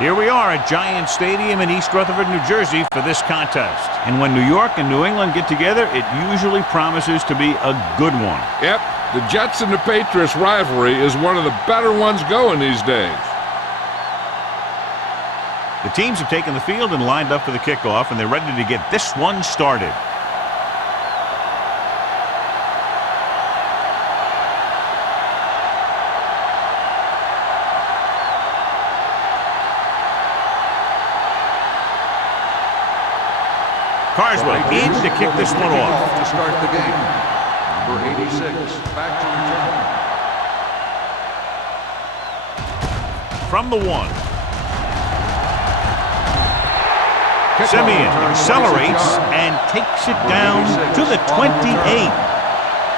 Here we are at Giant Stadium in East Rutherford, New Jersey for this contest. And when New York and New England get together, it usually promises to be a good one. Yep, the Jets and the Patriots rivalry is one of the better ones going these days. The teams have taken the field and lined up for the kickoff, and they're ready to get this one started. Carswell in to kick this one off. To start the game, number 86, back to return. From the 1. Simeon accelerates and takes it down to the 28.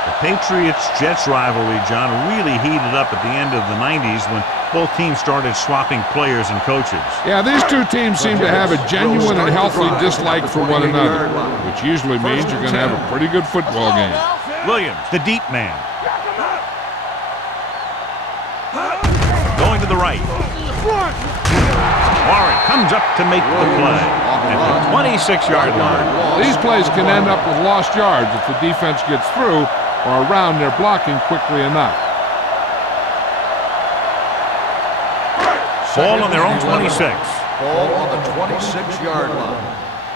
The Patriots-Jets rivalry, John, really heated up at the end of the 90s when both teams started swapping players and coaches. Yeah, these two teams seem to have a genuine and healthy dislike for one another, which usually means you're going to have a pretty good football game. Williams, the deep man. Going to the right. Warren comes up to make the play at the 26-yard line. These plays can end up with lost yards if the defense gets through or around their blocking quickly enough. Ball on their own 26. Ball on the 26-yard line.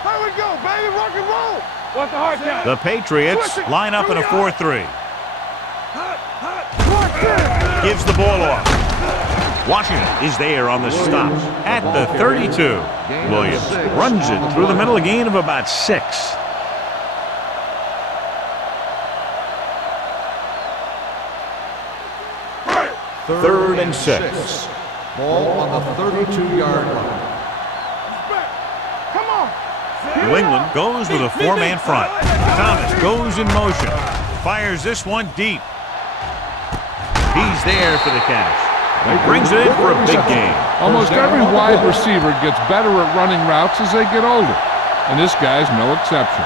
Here we go, baby, rock and roll. What's the hard count? The Patriots line up in a 4-3. Gives the ball off. Washington is there on the stop at the 32. Williams runs it through the middle, a gain of about 6. Third and 6. Ball on the 32-yard line. Come on. New England goes with a 4-man front. Thomas goes in motion. Fires this one deep. He's there for the catch. He brings it in for a big game. Almost every wide receiver gets better at running routes as they get older, and this guy's no exception.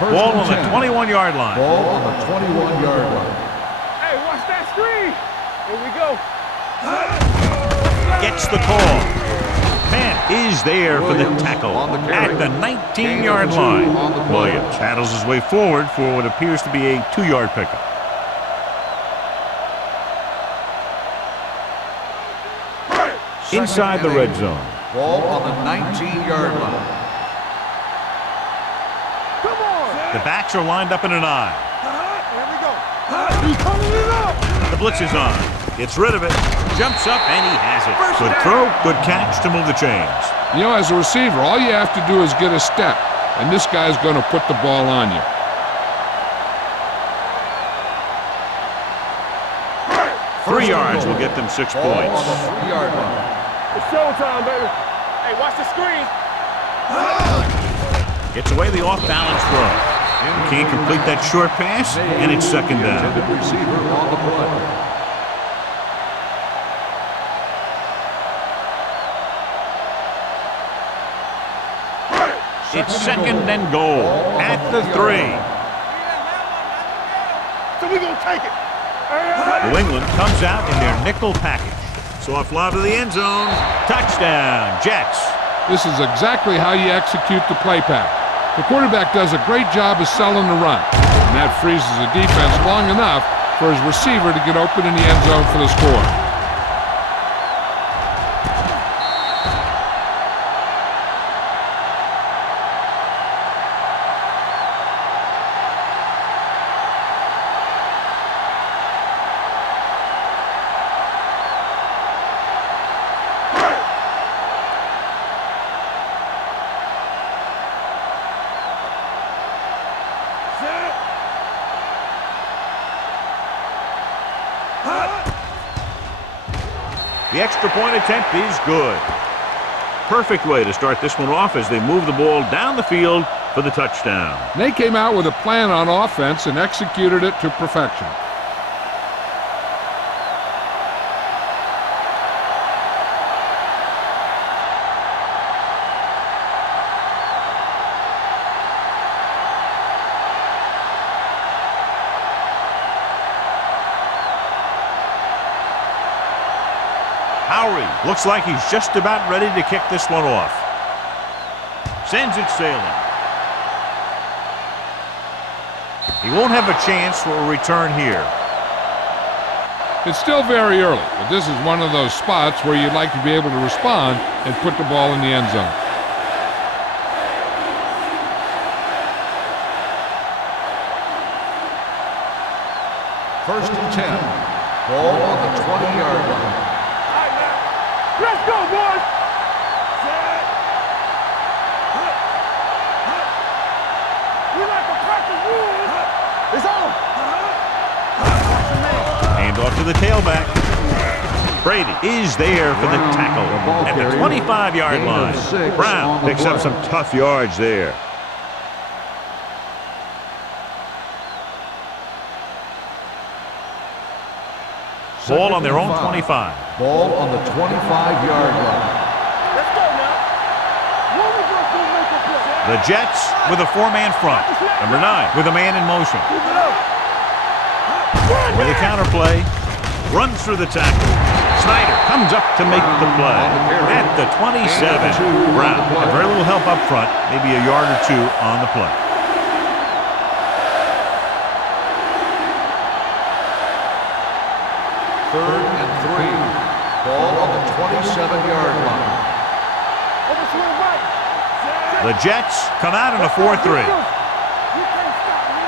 Ball on the 21-yard line. Ball on the 21-yard line. Hey, watch that screen. Here we go. Gets the call. Man is there for the tackle at the 19-yard line. Williams paddles his way forward for what appears to be a 2-yard pickup. Inside the red zone. Ball on the 19-yard line. The backs are lined up in an I. Here we go. He's pulling it up. The blitz is on. Gets rid of it. Jumps up, and he has it. Good throw, good catch to move the chains. You know, as a receiver, all you have to do is get a step, and this guy's going to put the ball on you. Three yards will get them 6 points. 3-yard line. It's showtime, baby. Hey, watch the screen. Gets away the off-balance throw. Can't complete that short pass, and it's second down. Intended receiver on the play. It's second and goal at the 3. So we're going to take it. New England comes out in their nickel package. Soft lob to the end zone. Touchdown, Jets. This is exactly how you execute the play pack. The quarterback does a great job of selling the run, and that freezes the defense long enough for his receiver to get open in the end zone for the score. The extra point attempt is good. Perfect way to start this one off as they move the ball down the field for the touchdown. They came out with a plan on offense and executed it to perfection. Howery looks like he's just about ready to kick this one off. Sends it sailing. He won't have a chance for a return here. It's still very early, but this is one of those spots where you'd like to be able to respond and put the ball in the end zone. First and 10. Ball on the 20-yard line. Let's go, boys! We like to practice rules. It's on. Hand off to the tailback. Brady is there for the tackle at the 25-yard line. Brown picks up some tough yards there. Ball on their own 25. Ball on the 25-yard line. Let's go now. What we gonna do, make a play? The Jets with a four-man front. Number 9 with a man in motion. With a counterplay. Runs through the tackle. Snyder comes up to make the play. At the 27. Brown had very little help up front. Maybe a yard or two on the play. Third and 3. Ball on the 27-yard line. Over to the right. The Jets come out in a 4-3. You can't stop me.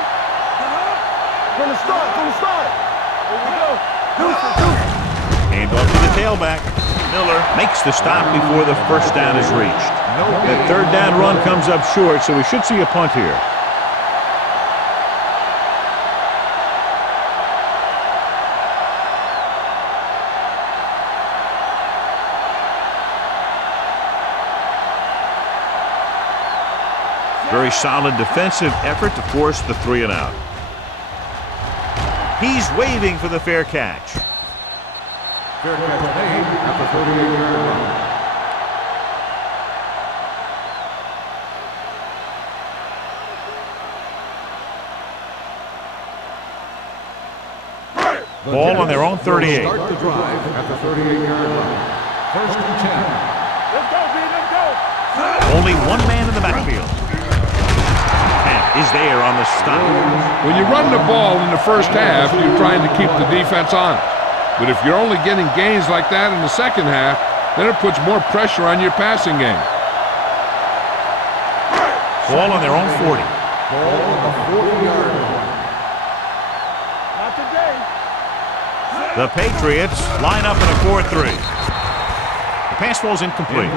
From the start, from the start. Here we go. Hand off to the tailback. Miller makes the stop before the first down is reached. The third down run comes up short, so we should see a punt here. Very solid defensive effort to force the 3-and-out. He's waving for the fair catch. Fair catch made at the 38-yard line. Ball on their own 38. Start the drive at the 38-yard line. First and 10. Let's go, B, let's go. Only one man in the backfield. Is there on the stop. When you run the ball in the first half, you're trying to keep the defense honest. But if you're only getting gains like that in the second half, then it puts more pressure on your passing game. Ball on their own 40. Ball on the 40-yard line. Not today. The Patriots line up in a 4-3. The pass ball's incomplete.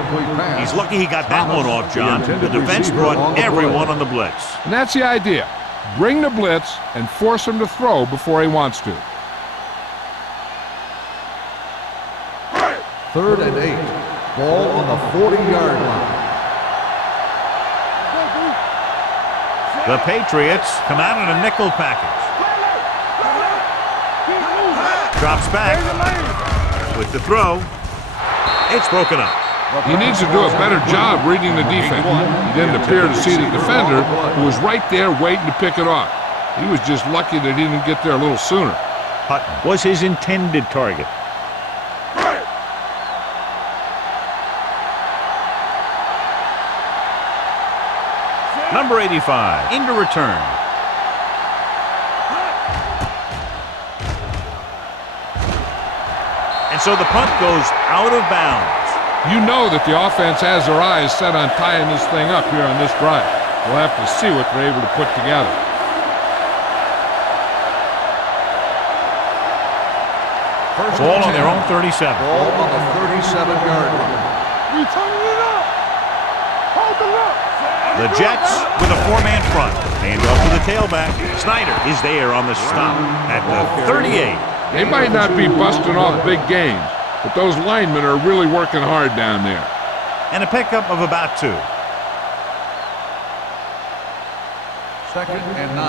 He's lucky he got that one off, John. The defense brought everyone on the blitz. And that's the idea. Bring the blitz and force him to throw before he wants to. Third and 8. Ball on the 40-yard line. The Patriots come out in a nickel package. Drops back with the throw. It's broken up. He needs to do a better job reading the defense. He didn't appear to see the defender, who was right there waiting to pick it off. He was just lucky that he didn't get there a little sooner. Hutton was his intended target. Number 85 into return. And so the punt goes out of bounds. You know that the offense has their eyes set on tying this thing up here on this drive. We'll have to see what they're able to put together. Ball on their own 37. Ball on the 37-yard line. We turning it up. Hold the look. The Jets with a four-man front. Hand off to the tailback. Snyder is there on the stop at the 38. They might not be busting off big gains, but those linemen are really working hard down there. And a pickup of about 2. Second and 9.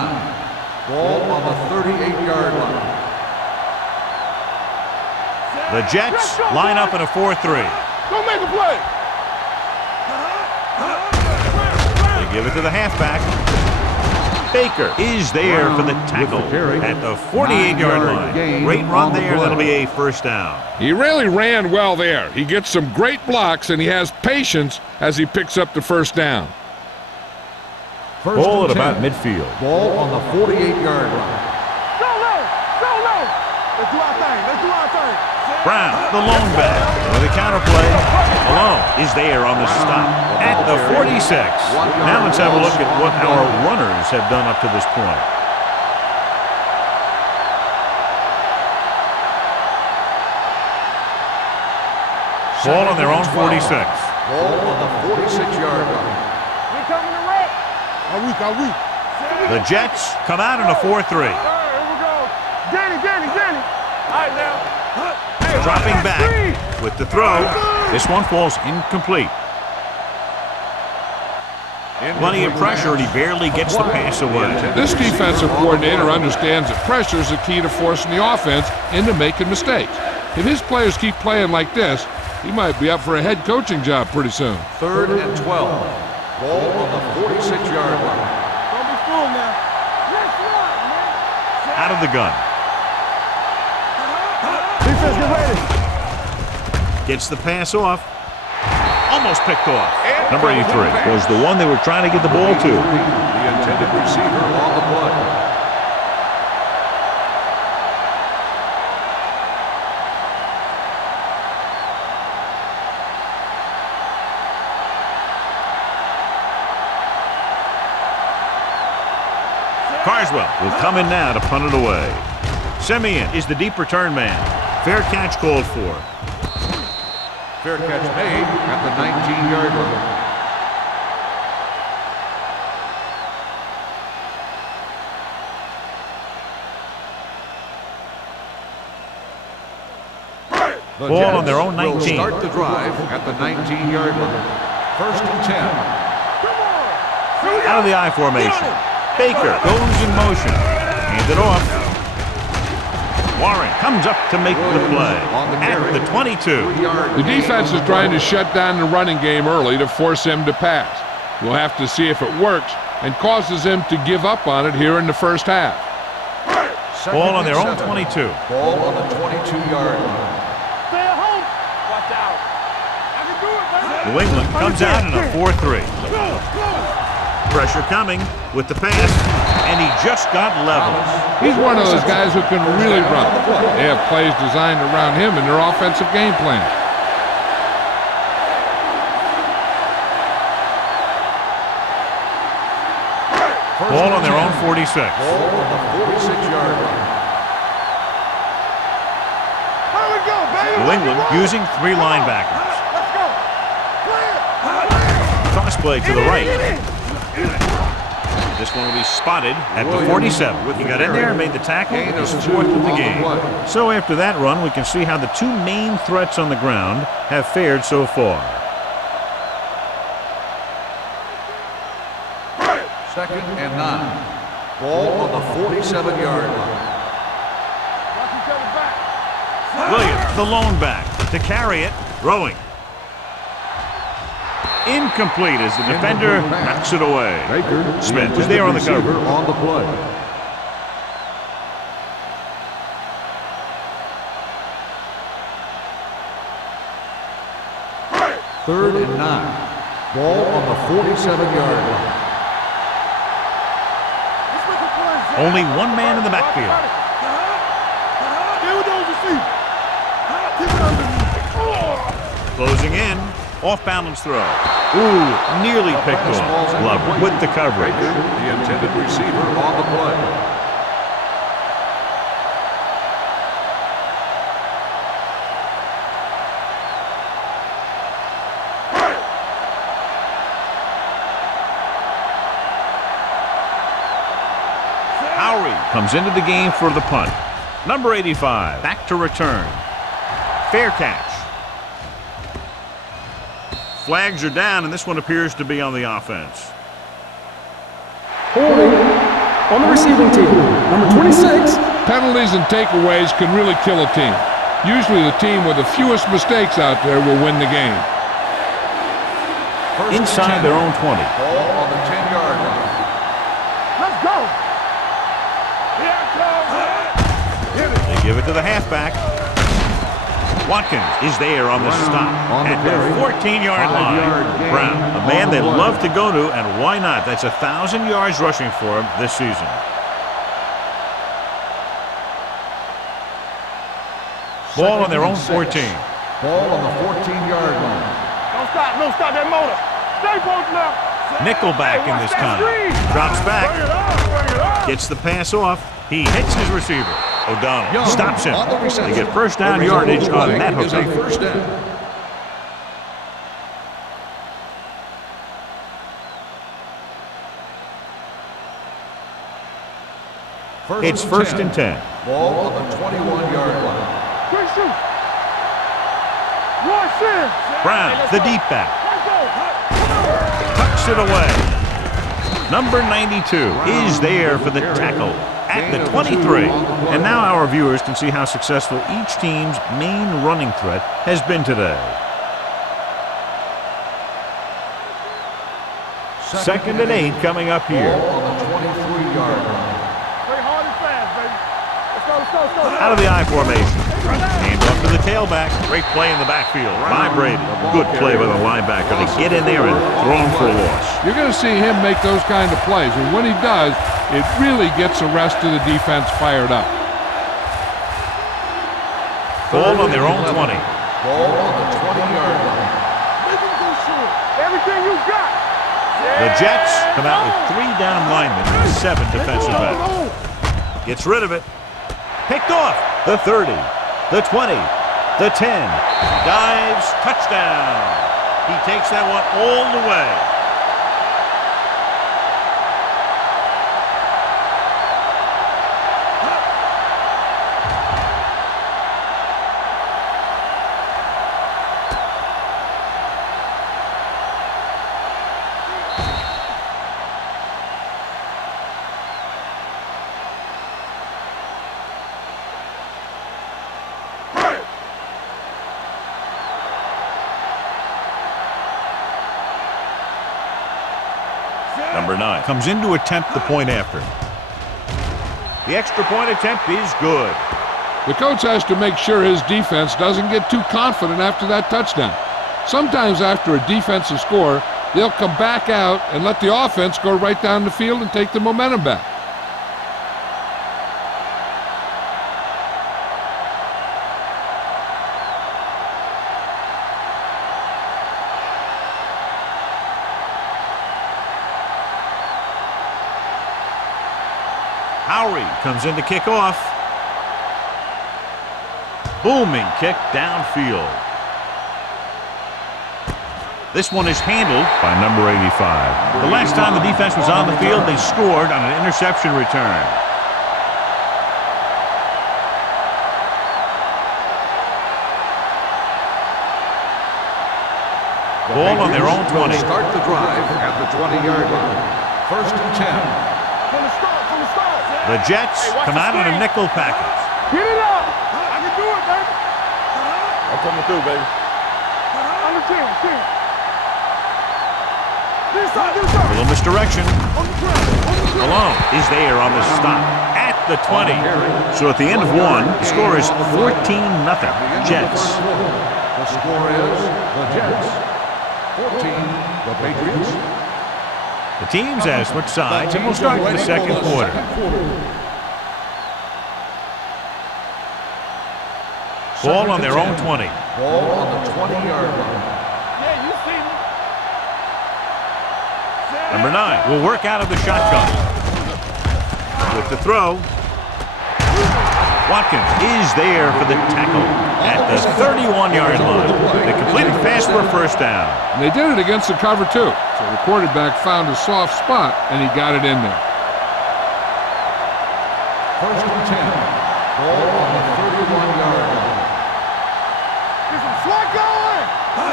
Ball on the 38-yard line. The Jets line up in a 4-3. Go make a play. They give it to the halfback. Baker is there for the tackle at the 48-yard line. Great run there. That'll be a first down. He really ran well there. He gets some great blocks, and he has patience as he picks up the first down. Ball at about midfield. Ball on the 48-yard line. Go low! Go low! Let's do our thing. Let's do our thing. Brown, the lone back, with a counterplay. Malone is there on the stop at the 46. Now let's have a look at what our runners have done up to this point. Ball on their own 46. Ball on the 46-yard line. We coming to wreck. Are we? The Jets come out in a 4-3. All right, here we go. Danny. All right, now. Dropping back with the throw. This one falls incomplete. Plenty of pressure, and he barely gets the pass away. This defensive coordinator understands that pressure is the key to forcing the offense into making mistakes. If his players keep playing like this, he might be up for a head coaching job pretty soon. 3rd and 12. Ball on the 46-yard line. Don't be fooled now. Let's run, man. Out of the gun. Defense, get ready. Gets the pass off. Almost picked off. Number 83 was the one they were trying to get the ball to. The intended receiver on the play. Carswell will come in now to punt it away. Simeon is the deep return man. Fair catch called for. Fair catch made at the 19-yard line. The Ball Jets on their own will 19. start the drive at the 19-yard line. 1st and 10. Out of the I formation. Baker goes in motion. Hand it off. Warren comes up to make the play at the 22. The defense is trying to shut down the running game early to force him to pass. We'll have to see if it works and causes him to give up on it here in the first half. Ball on their own 22. Ball on the 22-yard line. Stay at home. Watch out. I can do it, baby. New England comes out in a 4-3. Pressure coming with the pass, and he just got level. He's one of those guys who can really run. They have plays designed around him in their offensive game plan. Ball on their own 46. Ball on the 46-yard line. Here we go, baby. New England using 3 linebackers. Let's go. Clear. Toss play to the right. This one will be spotted at the 47. He got in there and made the tackle. His 4th of the game. So after that run, we can see how the 2 main threats on the ground have fared so far. 2nd and 9. Ball on the 47-yard line. Watch each other back. Williams, the lone back, to carry it, throwing. Incomplete as the defender knocks it away. Smith is there on the cover. On the play. Third and 9. Ball on the 47-yard line. Only one man in the backfield. Stay with those receivers. Keep it underneath. Closing in. Off balance throw. Ooh, nearly picked off. Glover with the coverage. The intended receiver on the play. Howery comes into the game for the punt. Number 85, back to return. Fair catch. Flags are down, and this one appears to be on the offense. Holding on the receiving team, number 26. Penalties and takeaways can really kill a team. Usually the team with the fewest mistakes out there will win the game. Inside their own 20. Ball on the 10-yard line. Let's go. give it to the halfback. Watkins is there on the stop at the 14-yard line. Brown, a man they love to go to, and why not? That's 1,000 yards rushing for him this season. Ball on their own 14. Ball on the 14-yard line. Don't stop that motor. Stay posted now. Nickelback in this time. Drops back. Gets the pass off. He hits his receiver. O'Donnell stops him. They get first down yardage on that hookup. First down. It's first and 10. Ball on the 21-yard line. Brown, the deep back. Tucks it away. Number 92 is there for the tackle at the 23. And now our viewers can see how successful each team's main running threat has been today. Second and 8 coming up here. Ball on the 23-yard line. Out of the I formation. Hand off to the tailback. Great play in the backfield by Brady. Good play by the linebacker to get in there and throw him for a loss. You're going to see him make those kind of plays, and when he does, it really gets the rest of the defense fired up. Ball on their own 20. Ball on the 20-yard line. Everything you got. The Jets come out with 3 down linemen and 7 defensive backs. Gets rid of it. Picked off. The 30. The 20. The 10. Dives. Touchdown. He takes that one all the way. Number 9 comes in to attempt the point after. The extra point attempt is good. The coach has to make sure his defense doesn't get too confident after that touchdown. Sometimes after a defensive score, they'll come back out and let the offense go right down the field and take the momentum back. Howery comes in to kick off. Booming kick downfield. This one is handled by number 85. The last time the defense was on the field, they scored on an interception return. Ball on their own 20. Start the drive at the 20-yard line. First and 10. The Jets come out on a nickel package. Get it up. I can do it, baby. I'm coming through, baby. On the 10. This side. A little misdirection. Malone is there on the stop at the 20. So at the end of one, the score is 14-0. Jets. The score is the Jets. 14, the Patriots. The teams have switched sides and will start the second quarter. Ball on their own 20. Ball on the 20-yard line. Yeah, you see me. Number 9 will work out of the shotgun. With the throw. Watkins is there for the tackle at the 31-yard line. They completed pass for a first down. And they did it against the cover, too. So the quarterback found a soft spot, and he got it in there. First and 10. Ball on the 31-yard line. There's some swat going.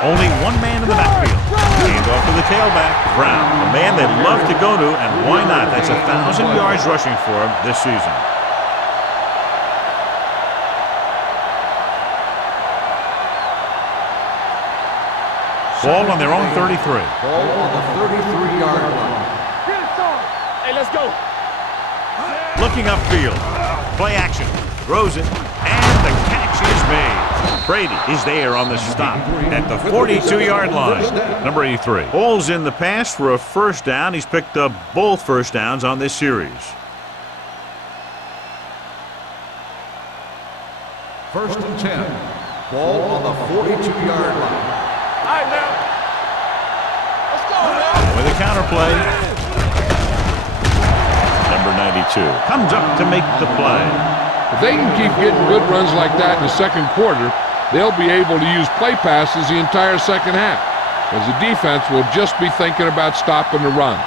Only one man in the backfield. Hand off to the tailback. Brown, a man they love to go to, and why not? That's 1,000 yards rushing for him this season. Ball on their own 33. Ball on the 33-yard line. Get it, son. Hey, let's go. Looking upfield. Play action. Throws it And the catch is made. Brady is there on the stop at the 42-yard line. Number 83. Ball's in the pass for a first down. He's picked up both first downs on this series. First and 10. Ball on the 42-yard line. All right, now. Let's go, man. With a counter play. Number 92 comes up to make the play. If they can keep getting good runs like that in the second quarter, they'll be able to use play passes the entire second half, as the defense will just be thinking about stopping the run.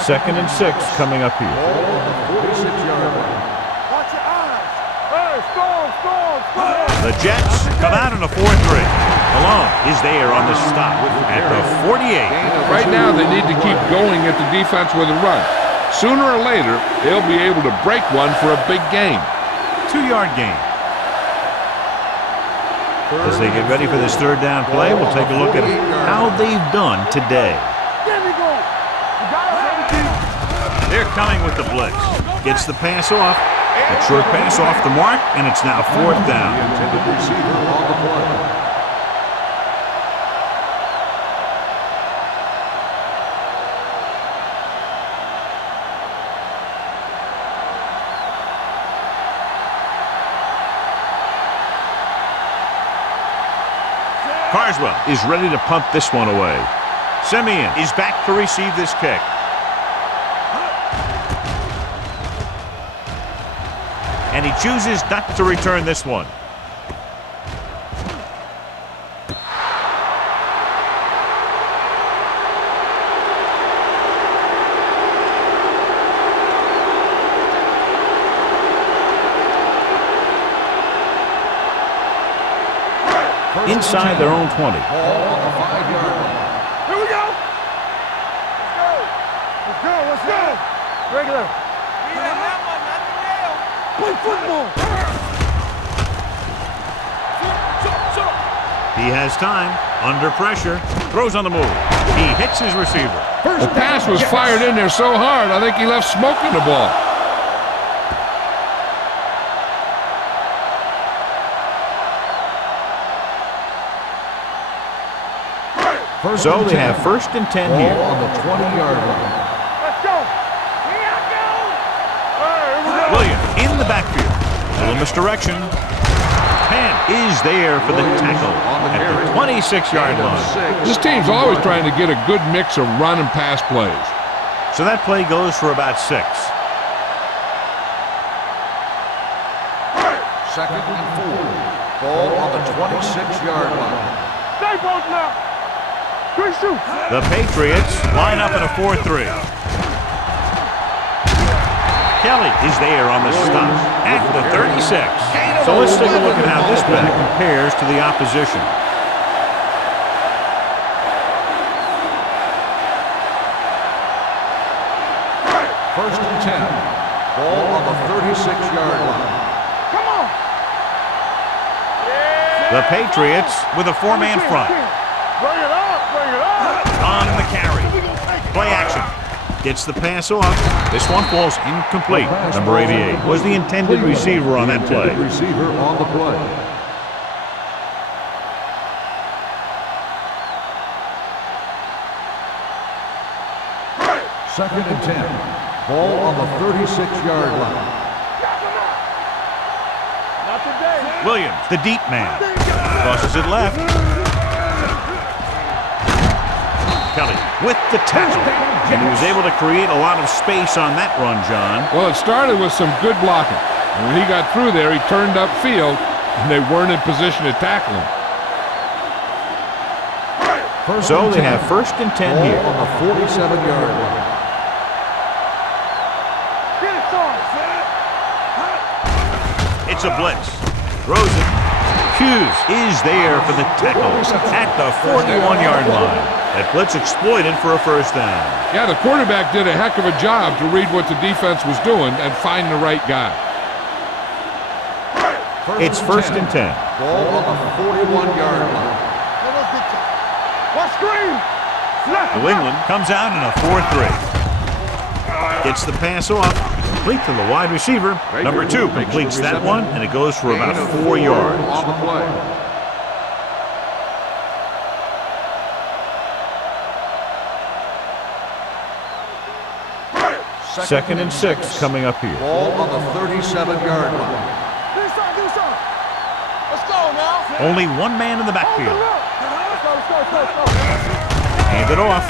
Second and 6 coming up here. Ball on the 46-yard line. Watch your eyes. Hey, score. The Jets come out in a 4-3. Malone is there on the stop at the 48. Right now, they need to keep going at the defense with a run. Sooner or later, they'll be able to break one for a big gain. 2-yard gain. As they get ready for this third down play, we'll take a look at how they've done today. There we go. You got it, They're coming with the blitz. Gets the pass off. A short pass off the mark, and it's now fourth down. The intended receiver on the play. Carswell is ready to punt this one away. Simeon is back to receive this kick. And he chooses not to return this one. Inside their own 20. Ball on the 5-yard line. Here we go. Let's go. Regular. Play football. He has time, under pressure, throws on the move. He hits his receiver. The pass was fired in there so hard, I think he left smoke in the ball. So they have first and 10 Ball here. on the 20-yard line. Let's go. Here I go. All right, here we go. William in the backfield. Little misdirection. Penn is there for the tackle at the 26-yard line. This team's always trying to get a good mix of run and pass plays. So that play goes for about 6. Second and 4. Ball on the 26-yard line. Stay both now. The Patriots line up in a 4-3. Kelly is there on the stop at the 36. So let's take a look at how this back compares to the opposition. First and 10. Ball on the 36-yard line. Come on. The Patriots with a 4-man front. Bring it up. On the carry. Play action. Gets the pass off. This one falls incomplete. Number 88 was the intended receiver on that play. Receiver on the play. Second and 10. Ball on the 36-yard line. Not today. Williams, the deep man. Crosses it left. Kelly with the tackle. And he was able to create a lot of space on that run, John. Well, it started with some good blocking. And when he got through there, he turned upfield, and they weren't in position to tackle him. So they have first and 10 Ball here. on the 47-yard line. Get it started. It's a blitz. Throws it. Hughes is there for the tackle at the 41-yard line. That blitz exploited for a first down. Yeah, the quarterback did a heck of a job to read what the defense was doing and find the right guy. It's first and 10. Ball on the 41-yard line. Watch screen. New England comes out in a 4-3. Gets the pass off. complete to the wide receiver. Number 2 completes that one, and it goes for about 4 yards. On the play. Second and 6 coming up here. Ball on the 37-yard line. Do something. Let's go now. Only one man in the backfield. Let's go. Hand it off.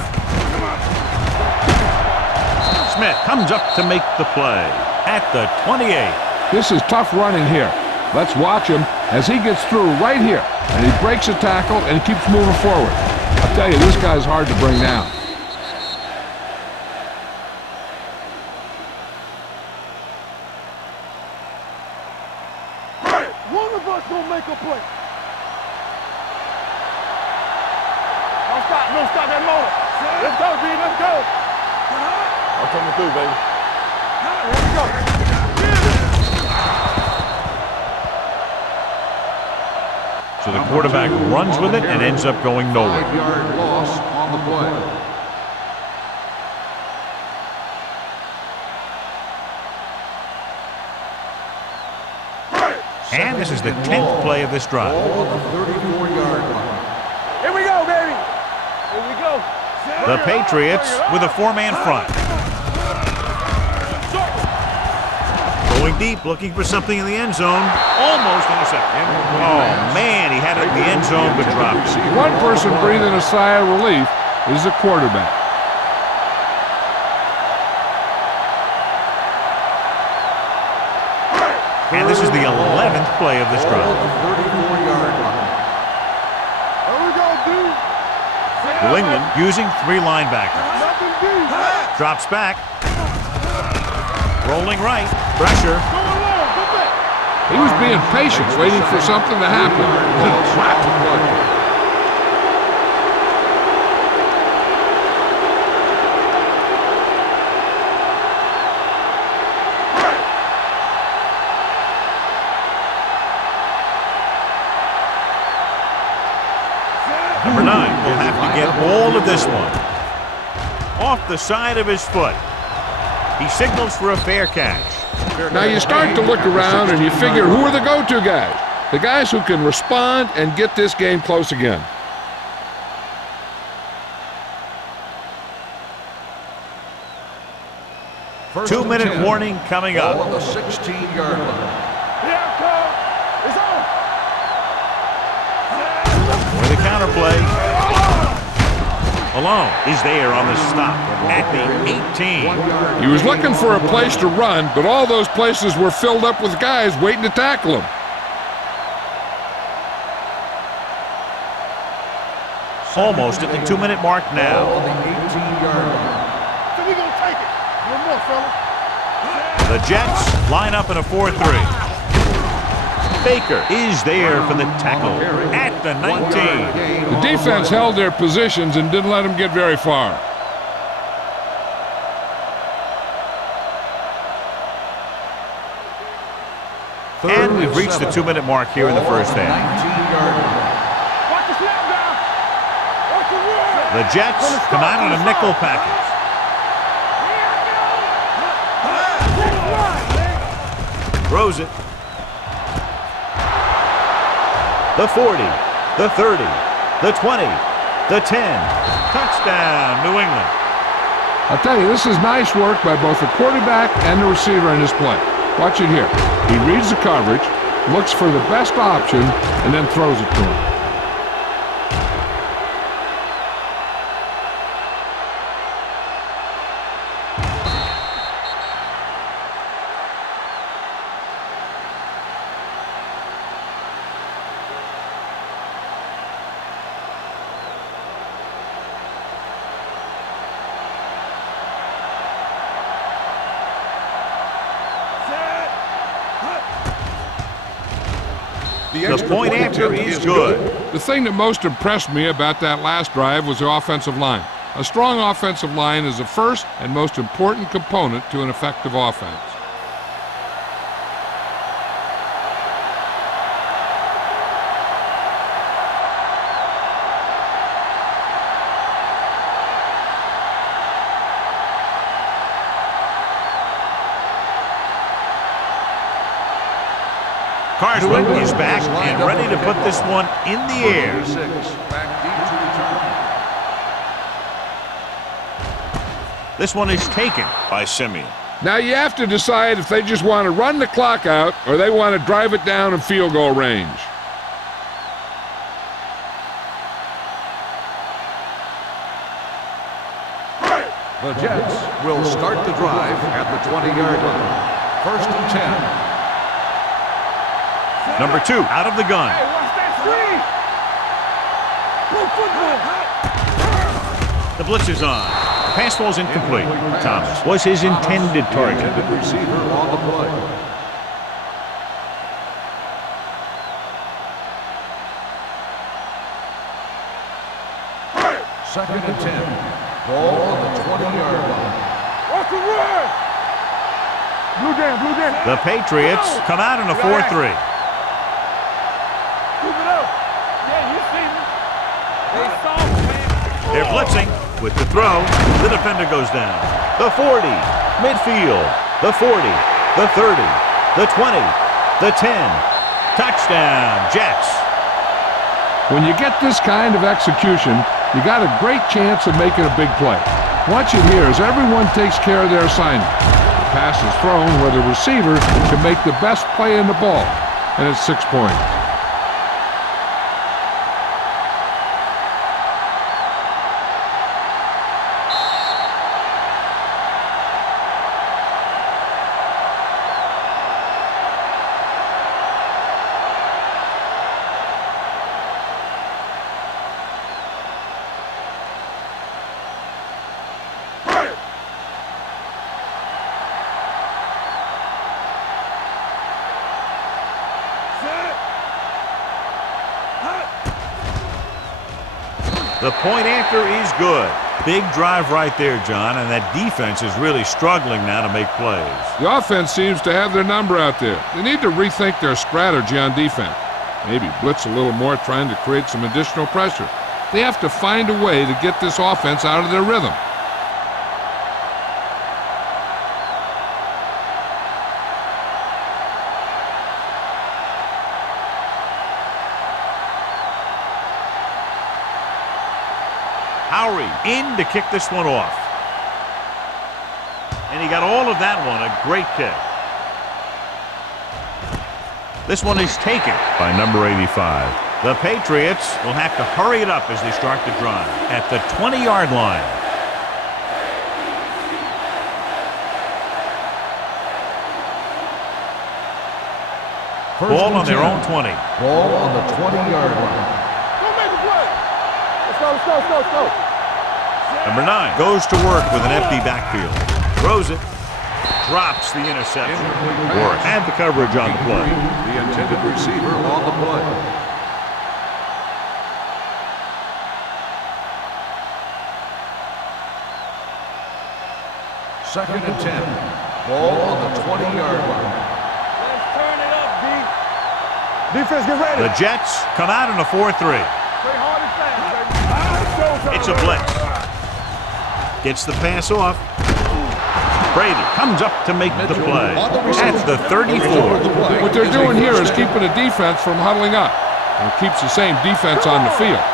Smith comes up to make the play at the 28. This is tough running here. Let's watch him as he gets through right here. And he breaks a tackle and keeps moving forward. I'll tell you, this guy's hard to bring down. One of us gonna make a play. Don't stop that motor. Let's go, B, let's go. I'm coming through, baby. Here we go. So the quarterback runs with it and ends up going nowhere. 5-yard loss on the play. And this is the 10th play of this drive. Ball on the 34-yard line. Here we go, baby. Here we go. The Patriots with a 4-man front. Going deep, looking for something in the end zone. Almost intercepted. Oh, man, he had it in the end zone, but dropped it. One person breathing a sigh of relief is the quarterback. And this is the 11th play of this Ball drive. on the 34-yard line. Here we go, dude. New England using 3 linebackers. Nothing deep. Drops back. Rolling right. Pressure. Go along, go back. He was being patient, waiting for something to happen. Loss on the play. Number 9 will have to get all of this one. Off the side of his foot. He signals for a fair catch. Now you start to look around and you figure, who are the go-to guys? The guys who can respond and get this game close again. First 2-minute and 10. warning coming Ball on up. the 16-yard line. Here it comes. It's on. With the counterplay. Malone is there on the stop at the 18. He was looking for a place to run, but all those places were filled up with guys waiting to tackle him. Almost at the 2-minute mark Ball now. on the 18-yard line. So we gonna take it. One more, fella. The Jets line up in a 4-3. Baker is there for the tackle at the 19. The defense held their positions and didn't let them get very far. And we've reached the 2-minute mark here in the first half. 19-yard line. Watch the snap down. Watch the run. The Jets come out in a nickel package. Throws it. The 40, the 30, the 20, the 10. Touchdown, New England. I'll tell you, this is nice work by both the quarterback and the receiver in this play. Watch it here. He reads the coverage, looks for the best option, and then throws it to him. The point after is good. The thing that most impressed me about that last drive was the offensive line. A strong offensive line is the first and most important component to an effective offense. Carswell is back and ready to put this one in the air. Back deep to return. This one is taken by Simeon. Now you have to decide if they just want to run the clock out or they want to drive it down in field goal range. The Jets will start the drive at the 20-yard line. 1st and 10. Number 2 out of the gun. Hey, watch that screen! Go football! The blitz is on. The pass ball's incomplete. Thomas was his intended target. Intended receiver on the play. Second and 10. Ball on the 20-yard line. Watch the run! Blue down, blue down. The Patriots come out in a 4-3. Scoop it up. Yeah, you see me. They soft, man. They're blitzing with the throw. The defender goes down. The 40, midfield. The 40, the 30, the 20, the 10. Touchdown, Jets. When you get this kind of execution, you got a great chance of making a big play. Watch it here as everyone takes care of their assignment. The pass is thrown where the receiver can make the best play in the ball, and it's 6 points. The point after is good. Big drive right there, John, and that defense is really struggling now to make plays. The offense seems to have their number out there. They need to rethink their strategy on defense. Maybe blitz a little more, trying to create some additional pressure. They have to find a way to get this offense out of their rhythm. Howery in to kick this one off. And he got all of that one, a great kick. This one is taken by number 85. The Patriots will have to hurry it up as they start the drive at the 20-yard line. Ball on their own 20. Ball on the 20-yard line. Go make a play. Let's go. Number 9 goes to work with an empty backfield. Throws it. Drops the interception. Or had the coverage on the play. The intended receiver on the play. Second and 10. Ball on the 20-yard line. Let's turn it up, D. Defense, get ready. The Jets come out in a 4-3. Play hard and fast, baby. It's a blitz. Gets the pass off. Brady comes up to make the play at the 34. What they're doing here is keeping the defense from huddling up. And it keeps the same defense on the field.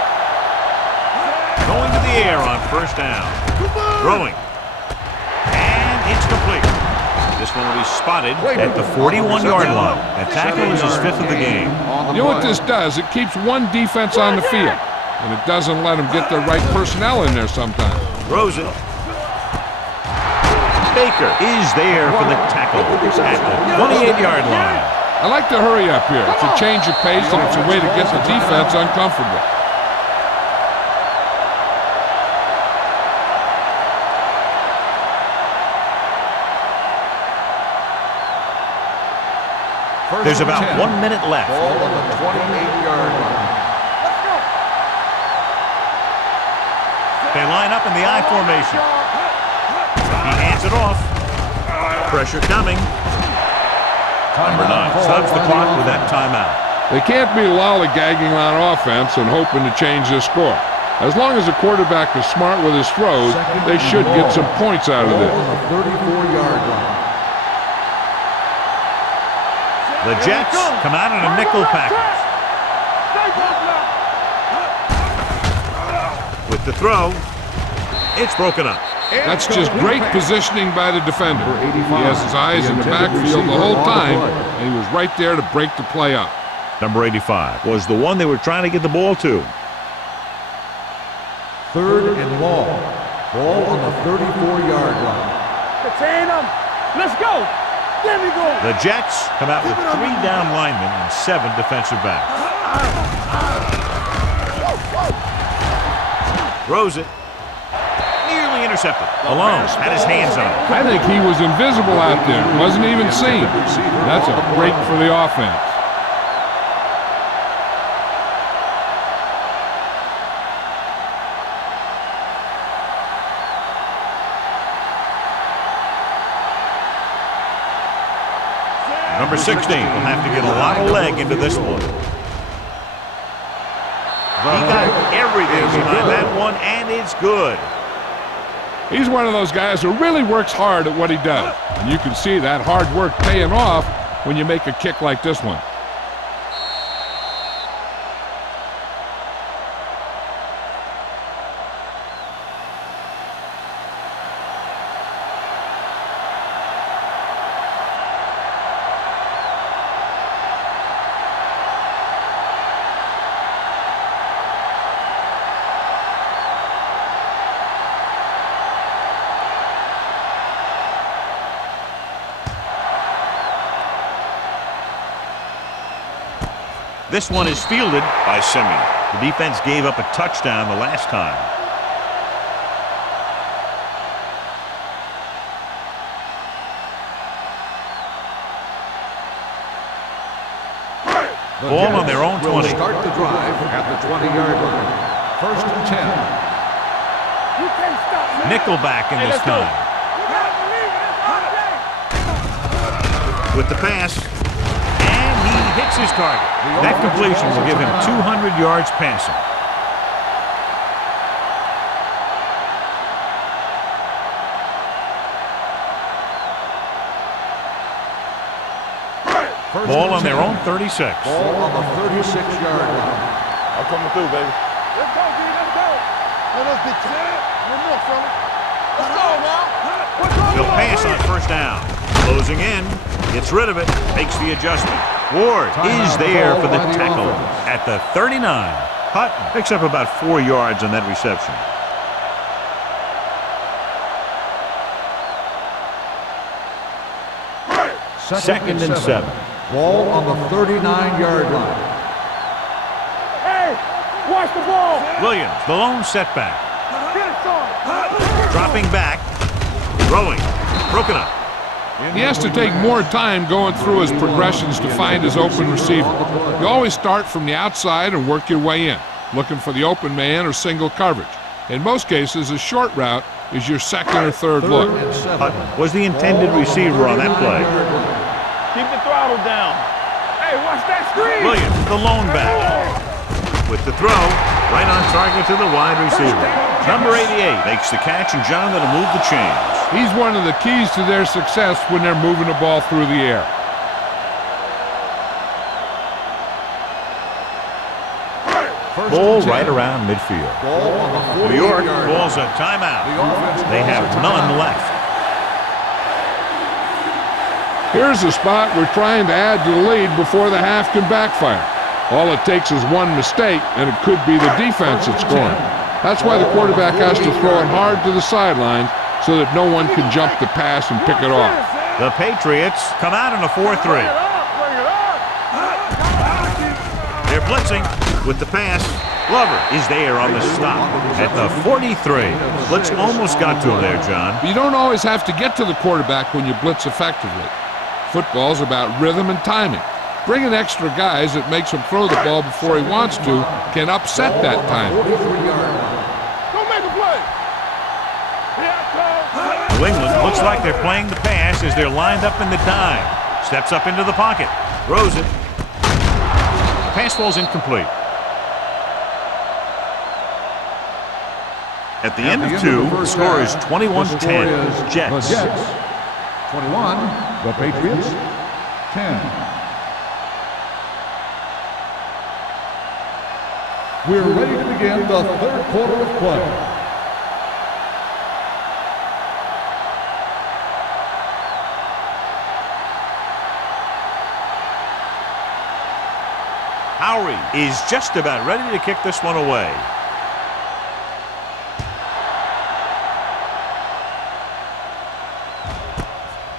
Going to the air on first down. Throwing. And it's complete. This one will be spotted at the 41-yard line. That tackle is his 5th of the game. You know what this does? It keeps one defense on the field. And it doesn't let them get the right personnel in there sometimes. Throws it. Baker is there for the tackle at the 28-yard line. I like to hurry up here. It's a change of pace, and it's a way to get the defense uncomfortable. There's about 1 minute left. Ball on the 28-yard line. They line up in the I formation. He hands it off. Pressure coming. Number 9 stops the clock with that timeout. They can't be lollygagging on offense and hoping to change the score. As long as the quarterback is smart with his throws, they should get some points out of this. Ball on the 34-yard line. The Jets come out in a nickel package. With the throw, it's broken up. That's just great positioning by the defender. He has his eyes in the backfield the whole time, and he was right there to break the play up. Number 85 was the one they were trying to get the ball to. 3rd and long. Ball on the 34-yard line. Contain him. Let's go. There we go. The Jets come out with 3 down linemen and 7 defensive backs. Throws it. Nearly intercepted. Malone had his hands on it. I think he was invisible out there. Wasn't even seen. That's a break for the offense. Number 16 will have to get a lot of leg into this one. He got everything behind that one, and it's good. He's one of those guys who really works hard at what he does. And you can see that hard work paying off when you make a kick like this one. This one is fielded by Simeon. The defense gave up a touchdown the last time. Ball on their own 20. Start the drive at the 20-yard line. 1st and 10. You can't stop me. Nickelback in this time. You gotta believe it. It's our day. With the pass. Hits his target. That completion will give him 200 yards passing. Ball on their own 36. Ball on the 36-yard line. I'm coming through, baby. Let's go, D. Let's go. Let us be clear. One more, fella. Let's go, now. They'll pass on 1st down. Closing in. Gets rid of it. Makes the adjustment. Ward is there for the tackle at the 39. Hutton picks up about 4 yards on that reception. Second and 7. Ball on the 39-yard line. Hey, watch the ball. Williams, the lone setback. Get it, son. Dropping back. Throwing. Broken up. He has to take more time going through his progressions to find his open receiver. You always start from the outside and work your way in, looking for the open man or single coverage. In most cases, a short route is your 2nd or 3rd look. Hutton was the intended receiver on that play. Keep the throttle down. Hey, watch that screen. Williams, the lone back. With the throw, right on target to the wide receiver. Number 88 makes the catch, and John, that'll move the chains. He's one of the keys to their success when they're moving the ball through the air. Ball right around midfield. New York calls a timeout. They have none left. Here's a spot we're trying to add to the lead before the half can backfire. All it takes is one mistake, and it could be the defense that's scoring. That's why the quarterback has to throw it hard to the sideline so that no one can jump the pass and pick it off. The Patriots come out in a 4-3. They're blitzing with the pass. Glover is there on the stop at the 43. Blitz almost got to him there, John. You don't always have to get to the quarterback when you blitz effectively. Football's about rhythm and timing. Bringing extra guys that makes him throw the ball before he wants to can upset that time. Don't make a play. New England looks like they're playing the pass as they're lined up in the dime. Steps up into the pocket. Throws it. The pass ball's incomplete. At the end of 2, the score is 21-10. Jets. 21, the Patriots, 10. We're ready to begin the third quarter of play. Howery is just about ready to kick this one away.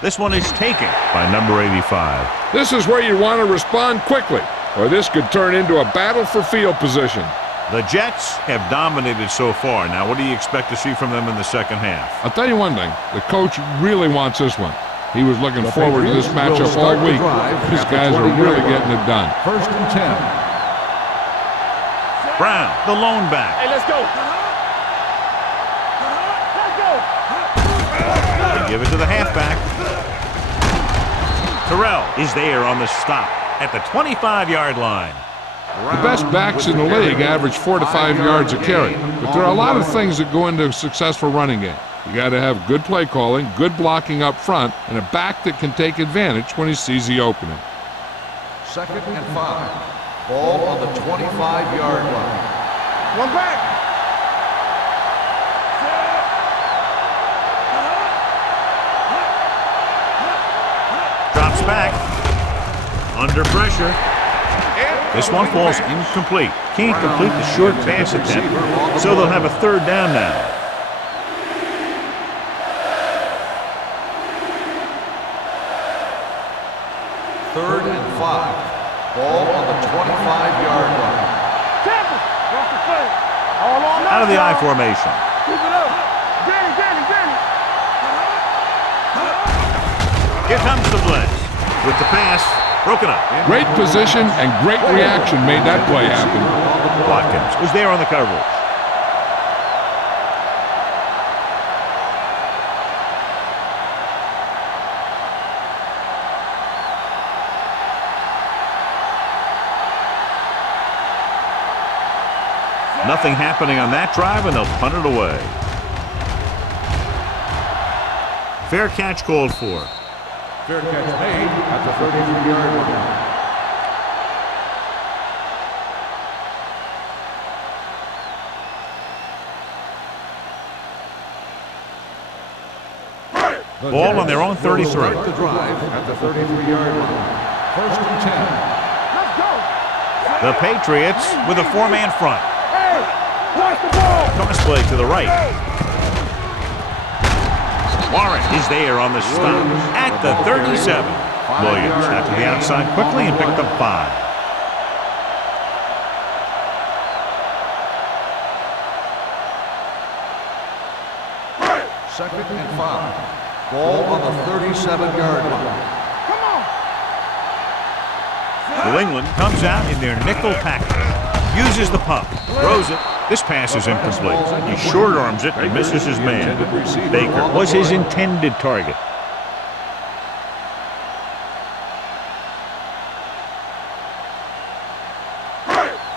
This one is taken by number 85. This is where you want to respond quickly, or this could turn into a battle for field position. The Jets have dominated so far. Now, what do you expect to see from them in the second half? I'll tell you one thing. The coach really wants this one. He was looking forward to this matchup all week. These guys are really getting it done. 1st and 10. Brown, the lone back. Hey, let's go. They give it to the halfback. Terrell is there on the stop at the 25-yard line. The best backs in the league average 4 to 5 yards a carry, but there are a lot of things that go into a successful running game. You got to have good play calling, good blocking up front, and a back that can take advantage when he sees the opening. 2nd and 5. Ball on the 25-yard line. One back. Drops back. Under pressure. This one falls incomplete. Can't complete the short pass attempt, so they'll have a third down now. Third and 5. Ball on the 25-yard line. Tackle. Watch the play. All on Out of the I now. formation. Keep it up. Danny. Here comes the blitz. With the pass, broken up. Great position and great reaction made that play happen. Watkins was there on the coverage. Nothing happening on that drive, and they'll punt it away. Fair catch called for. Fair catch made at the 33-yard line. Ball on their own 33. Start the drive at the 33-yard line. 1st and 10. Let's go. The Patriots with a four-man front. Hey, watch the ball. Cross play to the right. Warren is there on the stop at the 37. Williams out to the outside quickly and picked up 5. Second and 5. Ball on the 37-yard line. Come on. New England comes out in their nickel package. Uses the pump. Throws it. This pass is incomplete. He short arms it and misses his man. Baker was his intended target.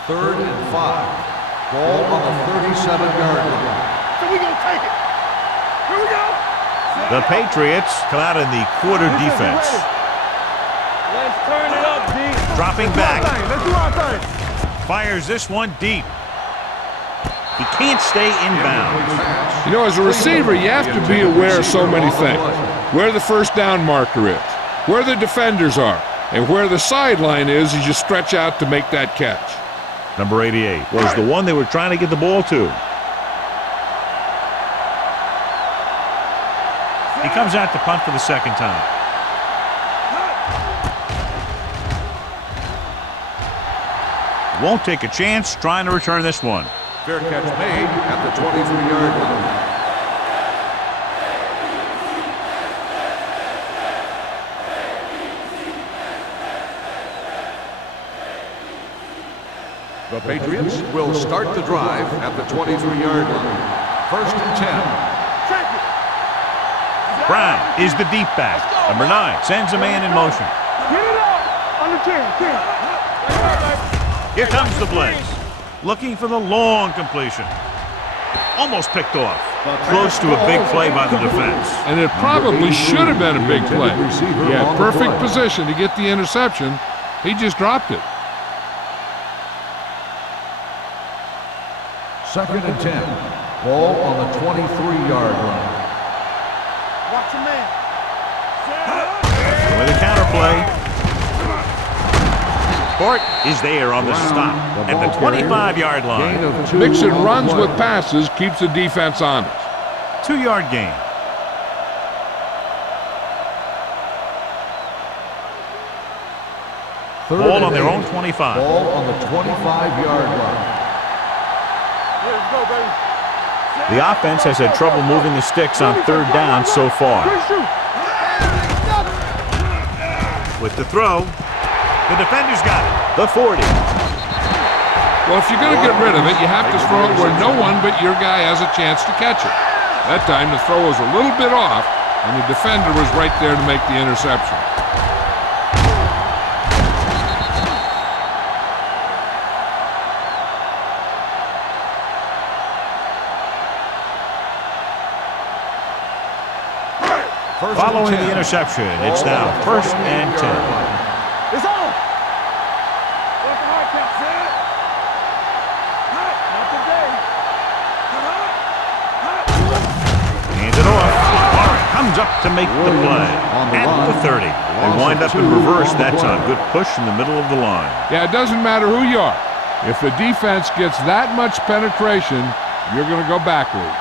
Third and 5. Ball on the 37-yard line. So we gonna take it. Here we go. The Patriots come out in the quarter defense. Let's turn it up, D. Dropping back. Let's do our thing. Fires this one deep. He can't stay in bounds. You know, as a receiver, you have to be aware of so many things. Where the first down marker is, where the defenders are, and where the sideline is as you stretch out to make that catch. Number 88 was the one they were trying to get the ball to. He comes out to punt for the second time. Won't take a chance trying to return this one. Fair catch made at the 23-yard line. The Patriots will start the drive at the 23-yard line. 1st and 10. Brown is the deep back. Number 9 sends a man in motion. Get it up. Under 10. Here comes the blitz. Looking for the long completion. Almost picked off. Close to a big play by the defense. And it probably should have been a big play. He had perfect position to get the interception. He just dropped it. Second and 10. Ball on the 23-yard line. Watch your man. With a counterplay. Fort is there on the stop at the 25-yard line. Gain of 2 Mixing on runs play. with passes keeps the defense honest. 2-yard gain. Third Ball and on their 8. own 25. Ball on the 25-yard line. Let's go, baby. The offense has had trouble moving the sticks on third down so far. Shoot. With the throw, the defender's got it. The 40. Well, if you're going to get rid of it, you have to throw it where no one but your guy has a chance to catch it. That time, the throw was a little bit off, and the defender was right there to make the interception. Following the interception, it's now first and 10. It's on. What's the hard count, sir? Not today. Hands it off. Warren comes up to make the play at the 30. They wind up in reverse. That's a good push in the middle of the line. Yeah, it doesn't matter who you are. If the defense gets that much penetration, you're going to go backwards.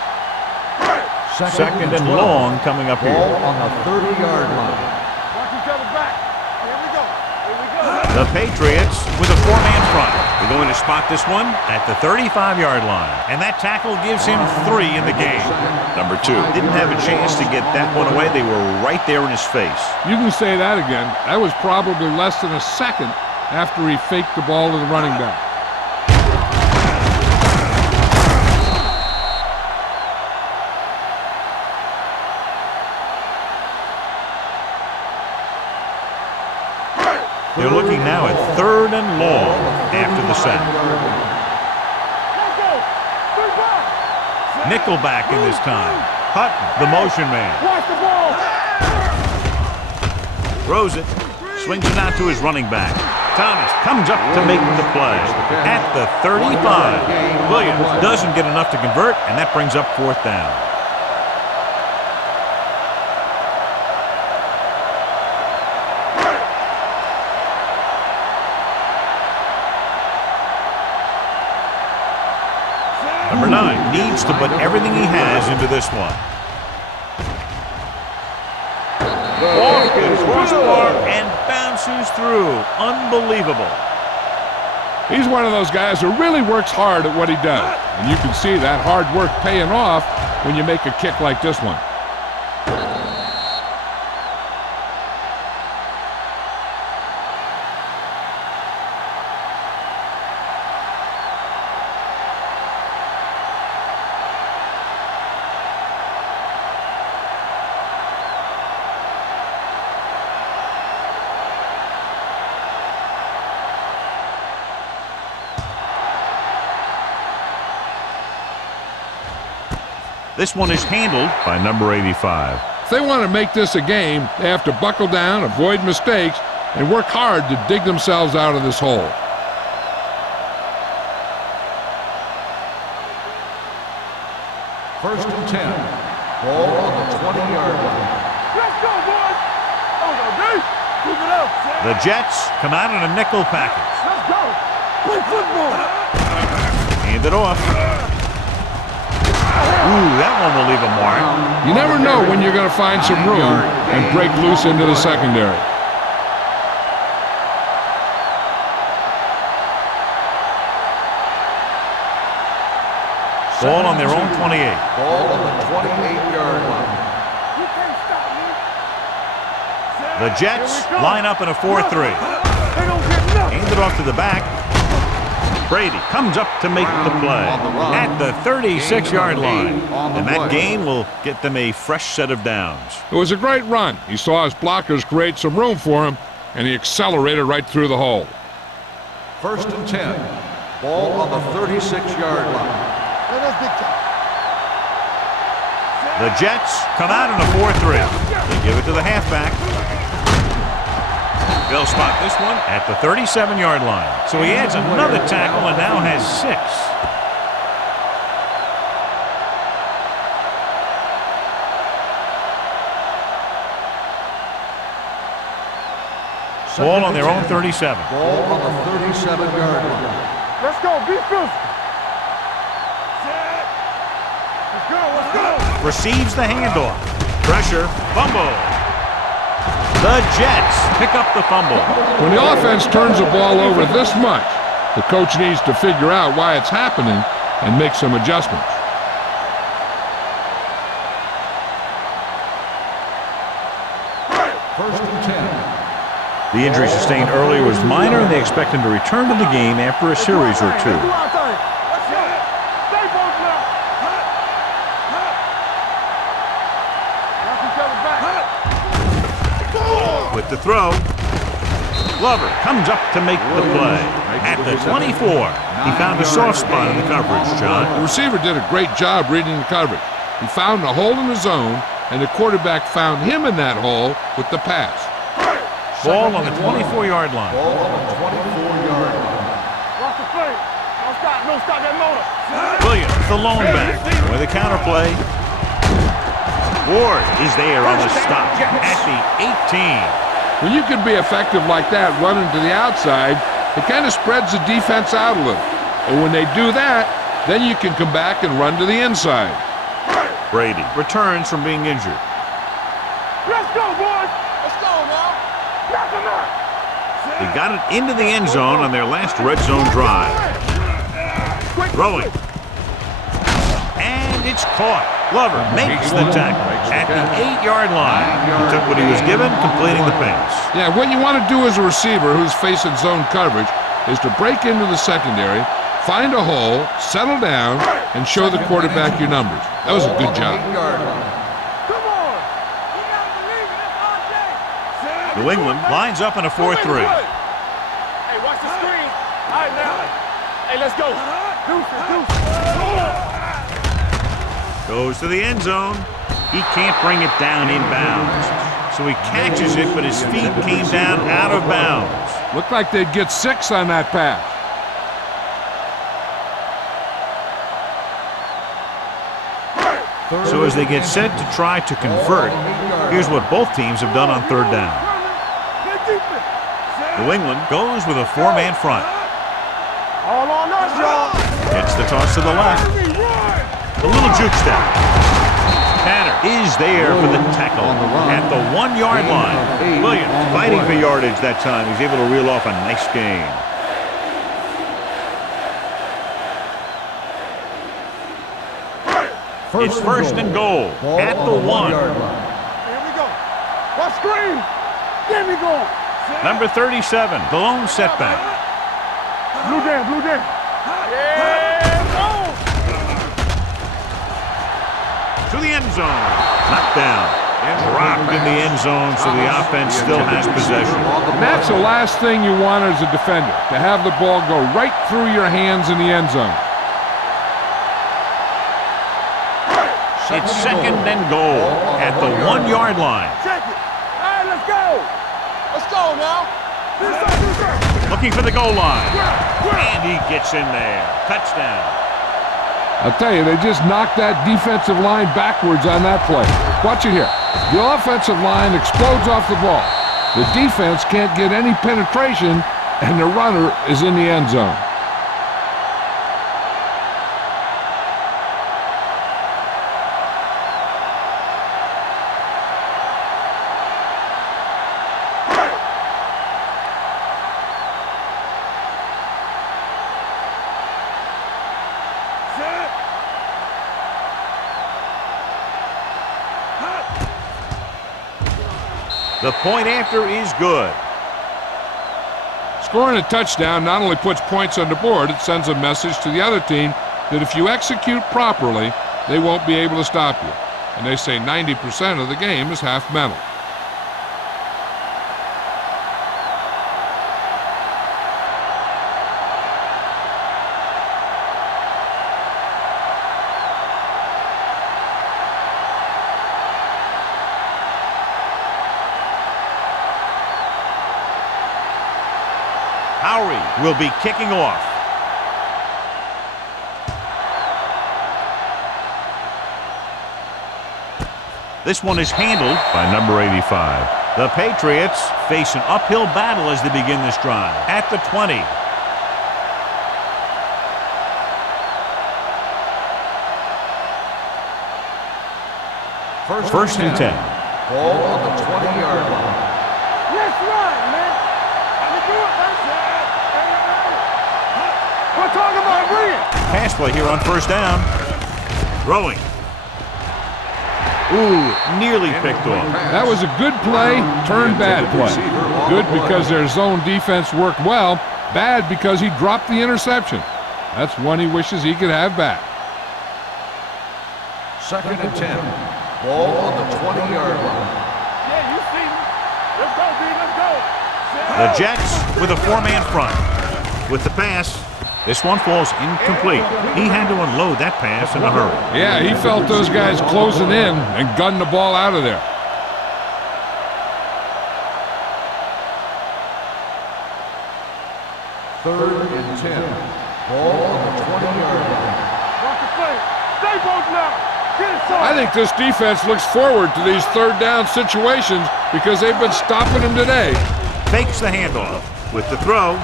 Second and long coming up Ball here. on the 30-yard line. Watch each other back. Here we go. Here we go. The Patriots with a 4-man front. They're going to spot this one at the 35-yard line. And that tackle gives him 3 in the game. Number 2 didn't have a chance to get that one away. They were right there in his face. You can say that again. That was probably less than a second after he faked the ball to the running back. They're looking now at 3rd and long after the sack. Let's go. 3 back. Nickelback in this time. Hutton, the motion man. Watch the ball. Throws it. Swings it out to his running back. Thomas comes up to make the play at the 35. Williams doesn't get enough to convert, and that brings up 4th down. Number 9 needs to put everything he has into this one. Off the crossbar and bounces through. Unbelievable. He's one of those guys who really works hard at what he does. And you can see that hard work paying off when you make a kick like this one. This one is handled by number 85. If they want to make this a game, they have to buckle down, avoid mistakes, and work hard to dig themselves out of this hole. First and 10. Ball on the 20-yard line. Let's go, boys. Oh, no, D. Keep it up. The Jets come out in a nickel package. Let's go. Play football. Hand it off. Ooh, that one will leave a mark. You never know when you're going to find some room and break loose into the secondary. Ball on their own 28. Ball on the 28-yard line. You can't stop me. The Jets line up in a 4-3. They don't get nothing. Hand it off to the back. Brady comes up to make the play at the 36-yard line. And that gain will get them a fresh set of downs. It was a great run. He saw his blockers create some room for him, and he accelerated right through the hole. First and 10. Ball on the 36-yard line. That's big time. The Jets come out in a 4-3. They give it to the halfback. They'll spot this one at the 37-yard line. So he adds another tackle and now has 6. Ball on their own 37. Ball on the 37-yard line. Let's go. Be physical. Let's go. Let's go. Receives the handoff. Pressure. Fumble. The Jets pick up the fumble. When the offense turns the ball over this much, the coach needs to figure out why it's happening and make some adjustments. First and 10. The injury sustained earlier was minor, and they expect him to return to the game after a series or two. Let's do our thing. Let's go. Stay focused now. Knock each other back. With the throw, Glover comes up to make the play. At the 24, he found a soft spot in the coverage, John. The receiver did a great job reading the coverage. He found a hole in the zone, and the quarterback found him in that hole with the pass. Ball on the 24-yard line. Ball on the 24-yard line. Watch the play. Don't stop that motor. Williams, the lone back, with a counterplay. Ward is there on the stop at the 18. When you can be effective like that running to the outside, it kind of spreads the defense out a little. And when they do that, then you can come back and run to the inside. Brady returns from being injured. Let's go, boys. Let's go now. Knock him out. They got it into the end zone on their last red zone drive. Throwing. And it's caught. Glover makes the tackle at the 8-yard line. He took what he was given, completing the pass. Yeah, what you want to do as a receiver who's facing zone coverage is to break into the secondary, find a hole, settle down, and show the quarterback your numbers. That was a good job. Come on. You gotta believe it. That's all day. New England lines up in a 4-3. Hey, watch the screen. All right, now. Hey, let's go. Deuces. Goes to the end zone. He can't bring it down inbounds. So he catches it, but his feet came down out of bounds. Looked like they'd get 6 on that pass. So as they get set to try to convert, here's what both teams have done on third down. New England goes with a 4-man front. All on us, y'all. Gets the toss to the left. A little juke step. Tanner is there for the tackle at the 1-yard line. Williams fighting for yardage that time. He's able to reel off a nice gain. It's first and goal at the 1. Here we go. What screen? There we go. Number 37, the lone setback. Blue down. Yeah, go. To the end zone. Knocked down. Dropped in the end zone, so the offense still has possession. And that's the last thing you want as a defender, to have the ball go right through your hands in the end zone. It's second and goal at the 1-yard line. Check it. All right, let's go. Let's go now. Looking for the goal line. And he gets in there. Touchdown. I'll tell you, they just knocked that defensive line backwards on that play. Watch it here. The offensive line explodes off the ball. The defense can't get any penetration, and the runner is in the end zone. The point after is good. Scoring a touchdown not only puts points on the board, it sends a message to the other team that if you execute properly, they won't be able to stop you. And they say 90% of the game is half mental. Howery will be kicking off. This one is handled by number 85. The Patriots face an uphill battle as they begin this drive at the 20. First and 10. Ball on the 20-yard line. Let's run, man. Let me do it, man. We're talking about bringing. Pass play here on first down. Throwing. Ooh, nearly picked off. That was a good play, turned bad play. Good because their zone defense worked well. Bad because he dropped the interception. That's one he wishes he could have back. Second and 10. Ball on the 20-yard line. Yeah, you see me. Let's go, B. Let's go. The Jets with a four-man front. With the pass, this one falls incomplete. He had to unload that pass in a hurry. Yeah, he felt those guys closing in and gunned the ball out of there. Third and 10. Ball on the 20-yard line. Watch the play. Stay both now. Get it, son. I think this defense looks forward to these third down situations because they've been stopping them today. Fakes the handoff with the throw.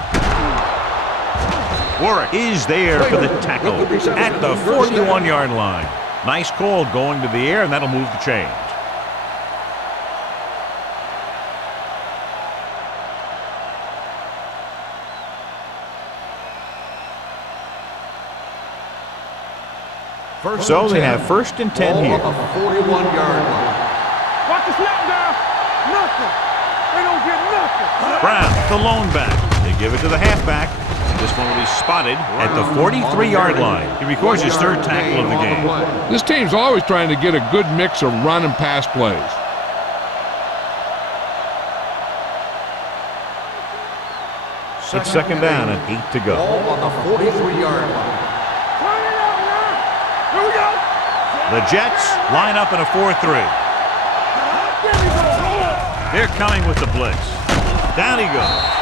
Warwick is there for the tackle at the 41-yard line. Nice call going to the air, and that'll move the chains. So they have first and 10 here. Ball on the 41-yard line. Watch the snap down. Nothing. They don't get nothing. Brown, the lone back. They give it to the halfback. This one will be spotted at the 43-yard line. He records his third tackle of the game. This team's always trying to get a good mix of run and pass plays. It's second down and 8 to go. Ball on the 43-yard line. Turn it up now. Here we go. The Jets line up in a 4-3. There we go. They're coming with the blitz. Down he goes.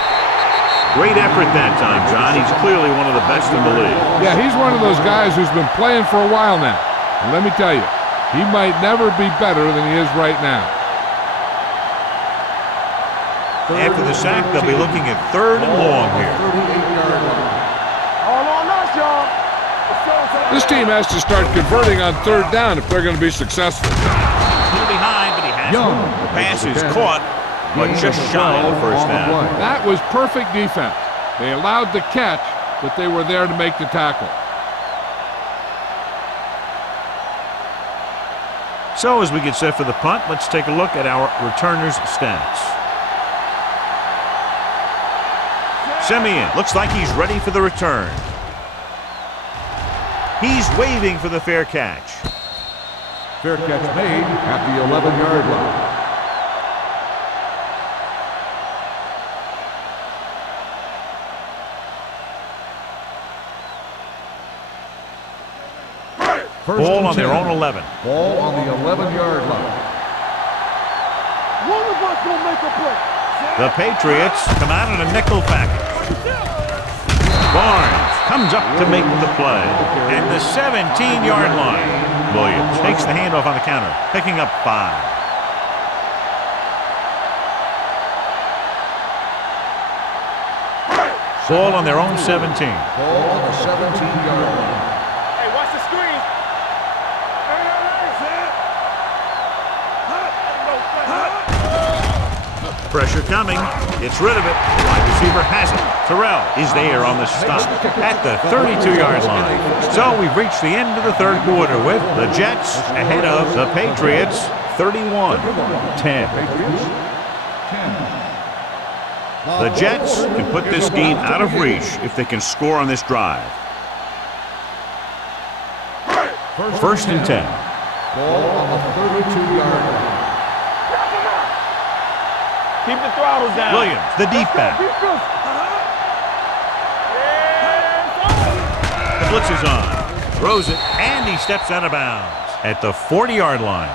Great effort that time, John. He's clearly one of the best in the league. Yeah, he's one of those guys who's been playing for a while now. And let me tell you, he might never be better than he is right now. After the sack, they'll be looking at third and long here. 38-yard line. All on us, y'all. This team has to start converting on third down if they're going to be successful. Still behind, but he has it. The pass is caught, but just shy of the first down. That was perfect defense. They allowed the catch, but they were there to make the tackle. So as we get set for the punt, let's take a look at our returners' stats. Simeon looks like he's ready for the return. He's waving for the fair catch. Fair catch made at the 11-yard line. Ball on their own 11. Ball on the 11-yard line. One of us gonna make a play. The Patriots come out in a nickel package. Barnes comes up to make the play at the 17-yard line. Williams takes the handoff on the counter, picking up 5. Ball on their own 17. Ball on the 17-yard line. Hey, watch the screen. Pressure coming. Gets rid of it. Wide receiver has it. Terrell is there on the stop at the 32-yard line. So we've reached the end of the third quarter with the Jets ahead of the Patriots 31-10. The Jets can put this game out of reach if they can score on this drive. First and 10. Ball on the 32-yard line. Keep the throttles down. Williams, the deep back. The blitz is on. Throws it, and he steps out of bounds at the 40-yard line.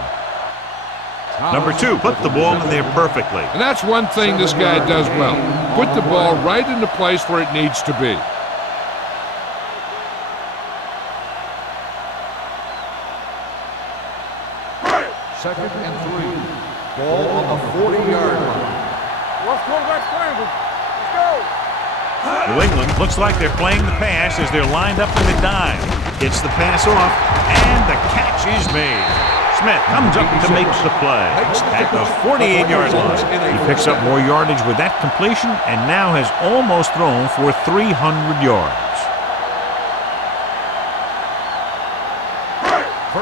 Number 2 put the ball in there perfectly. And that's one thing this guy does well. Put the ball right in the place where it needs to be. Second and 3. Ball on the 40-yard line. New England looks like they're playing the pass as they're lined up in the dive. Gets the pass off, and the catch is made. Smith comes up to make the play at the 48-yard line. He picks up more yardage with that completion and now has almost thrown for 300 yards.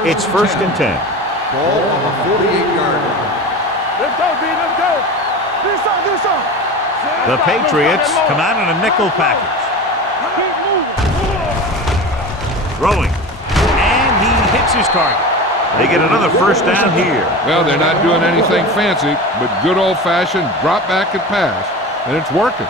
It's first and 10. Ball on the 48-yard line. Let's go, B, let's go. Do something. The Patriots come out in a nickel package. Keep moving. Throwing, and he hits his target. They get another first down here. Well, they're not doing anything fancy, but good old-fashioned drop back and pass, and it's working.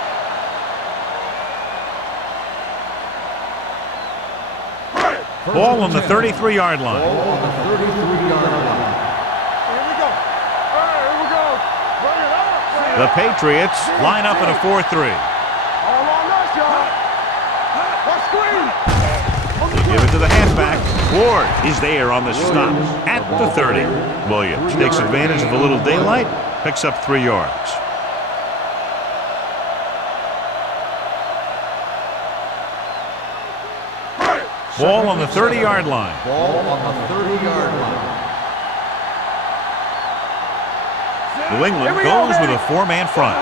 Ball on the 33-yard line. Ball on the 33-yard line. Here we go. All right, here we go. Bring it up. The Patriots line up in a 4-3. All on us, y'all. Let's screen. Give it to the halfback. Ward is there on the stop at the 30. Williams takes advantage of a little daylight, picks up 3 yards. Ball on the 30-yard line. Ball on the 30-yard line. New England goes with a 4-man front.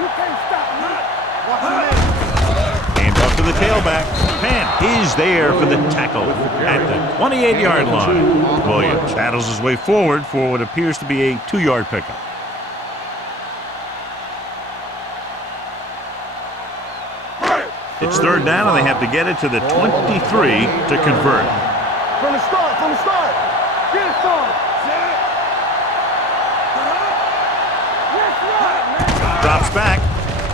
You can't stop me. Watch it. Hand off to the tailback. Penn is there for the tackle at the 28-yard line. Williams battles his way forward for what appears to be a 2-yard pickup. It's third down, and they have to get it to the 23 to convert. From the start. Get it started. Drops back,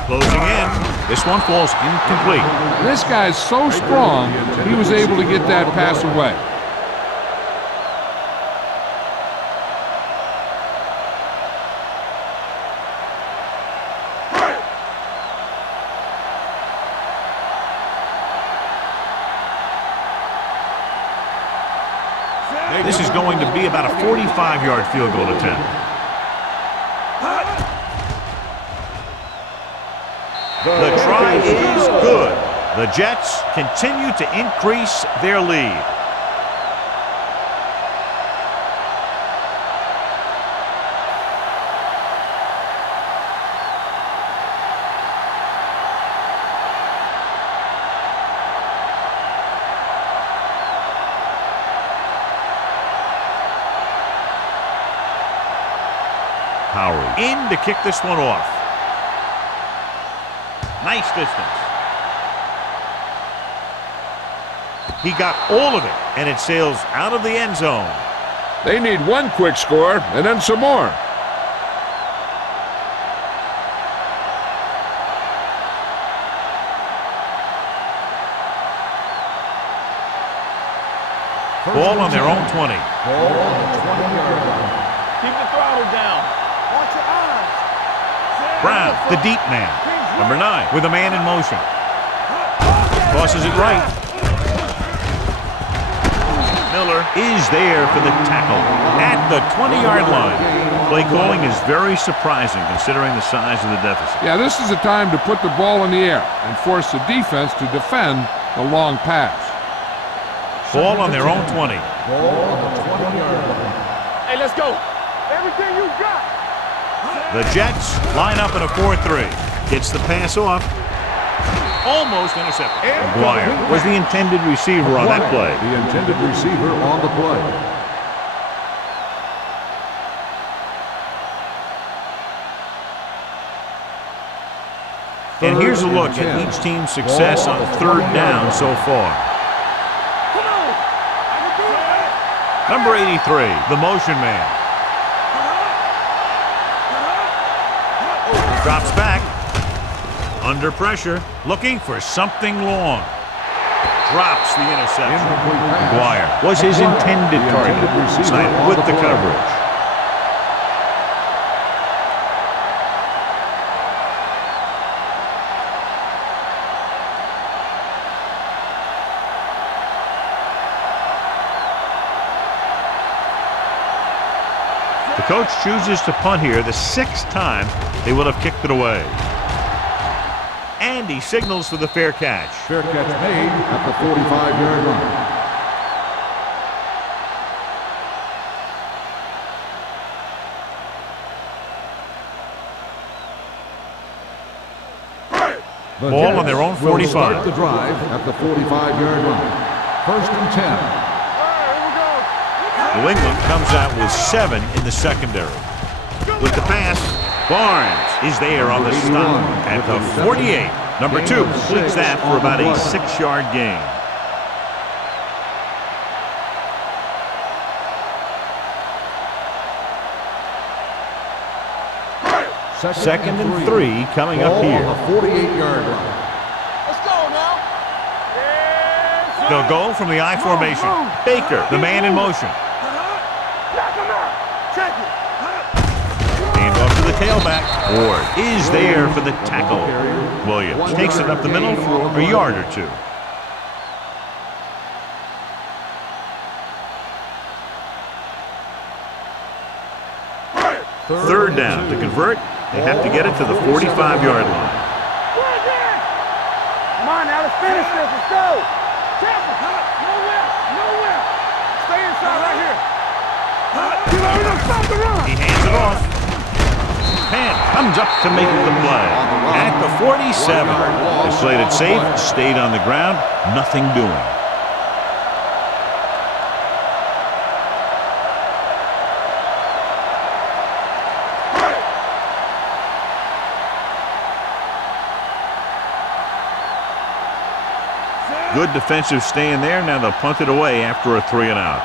closing in. This one falls incomplete. This guy's so strong, he was able to get that pass away. This is going to be about a 45-yard field goal attempt. The try is good. The Jets continue to increase their lead. Howery in to kick this one off. Nice distance. He got all of it, and it sails out of the end zone. They need one quick score and then some more. Ball on their own 20. Ball on the 20-yard line. Keep the throttle down. Watch your eyes. Brown, the deep man. Number 9 with a man in motion. Tosses it right. Miller is there for the tackle at the 20-yard line. Play calling is very surprising considering the size of the deficit. Yeah, this is the time to put the ball in the air and force the defense to defend the long pass. Ball on their own 20. Ball on the 20-yard line. Hey, let's go. Everything you got. The Jets line up in a 4-3. Gets the pass off. Almost intercepted. McGuire was the intended receiver on that play. The intended receiver on the play. And here's a look at each team's success on third down so far. Number 83, the motion man. Drops back. Under pressure, looking for something long. Drops the interception. McGuire was his intended target. Snyder with the coverage. The coach chooses to punt here the 6th time they will have kicked it away. And he signals for the fair catch. Fair catch made at the 45-yard line. The Ball Jets on their own will 45. start the drive at the 45-yard line. First and 10. New England comes out with 7 in the secondary. With the pass, Barnes is there on the stop at the 48. Number 2 completes that for about a 6-yard gain. Second and 3 coming up here. On the 48-yard line. Let's go now. They'll go from the I formation. Baker, the man in motion. Knock him out. Check it. Hand off to the tailback. Ward is there for the tackle. Williams takes it up the middle for a yard or 2. Third down. To convert, they have to get it to the 45-yard line. Come on now, let's finish this. Let's go. Temple. Nowhere. Stay inside right here. You know, stop the run. He hands it off. Pan comes up to make the play. At the 47. They played it safe, stayed on the ground, nothing doing. Good defensive stand there. Now they'll punt it away after a 3 and out.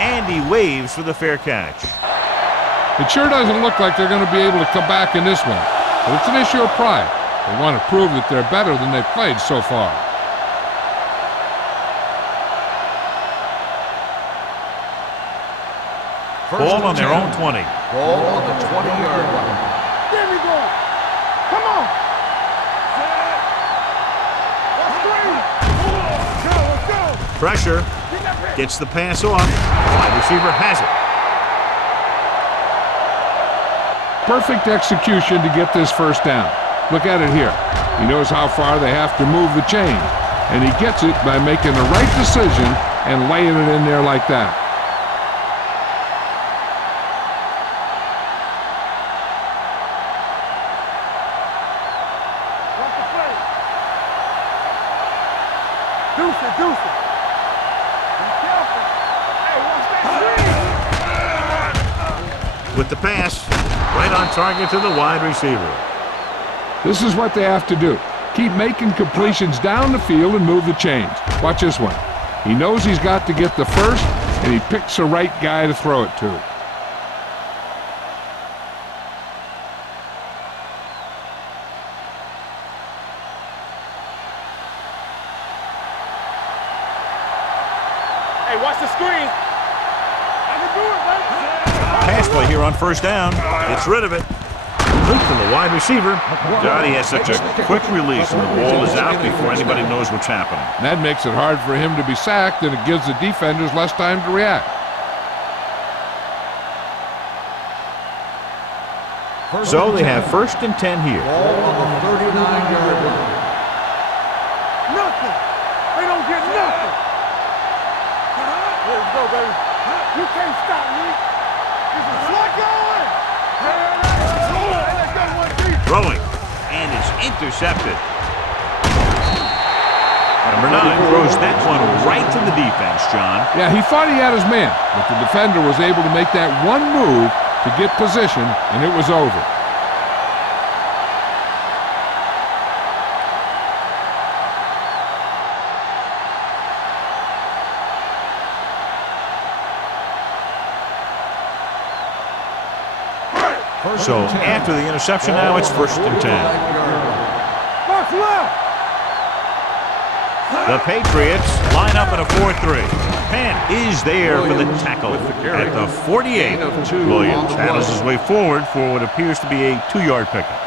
And he waves for the fair catch. It sure doesn't look like they're going to be able to come back in this one, but it's an issue of pride. They want to prove that they're better than they've played so far. Ball on their own 20. Ball on the 20-yard line. There we go. Come on. Let's go. Pressure. Gets the pass off. Wide receiver has it. Perfect execution to get this first down. Look at it here. He knows how far they have to move the chain, and he gets it by making the right decision and laying it in there like that. Deuce it. Be careful. Hey, watch that. With the pass, right on target to the wide receiver. This is what they have to do. Keep making completions down the field and move the chains. Watch this one. He knows he's got to get the first, and he picks the right guy to throw it to. Hey, watch the screen. I can do it, man. Pass play here on first down. Gets rid of it. Complete to the wide receiver. God, he has such a quick release, and the ball is out before anybody knows what's happening. And that makes it hard for him to be sacked, and it gives the defenders less time to react. So they have first and 10 here. Ball on the 39-yard line. Nothing. They don't get nothing. Let's go, baby. You can't stop me. This is what going. Let's go, one deep. Throwing. And it's intercepted. Number 9 throws that one right to the defense, John. Yeah, he thought he had his man, but the defender was able to make that one move to get position, and it was over. So after the interception now, it's first and 10. Box left. The Patriots line up in a 4-3. Pan is there for the tackle at the 48. Williams battles his way forward for what appears to be a 2-yard pickup.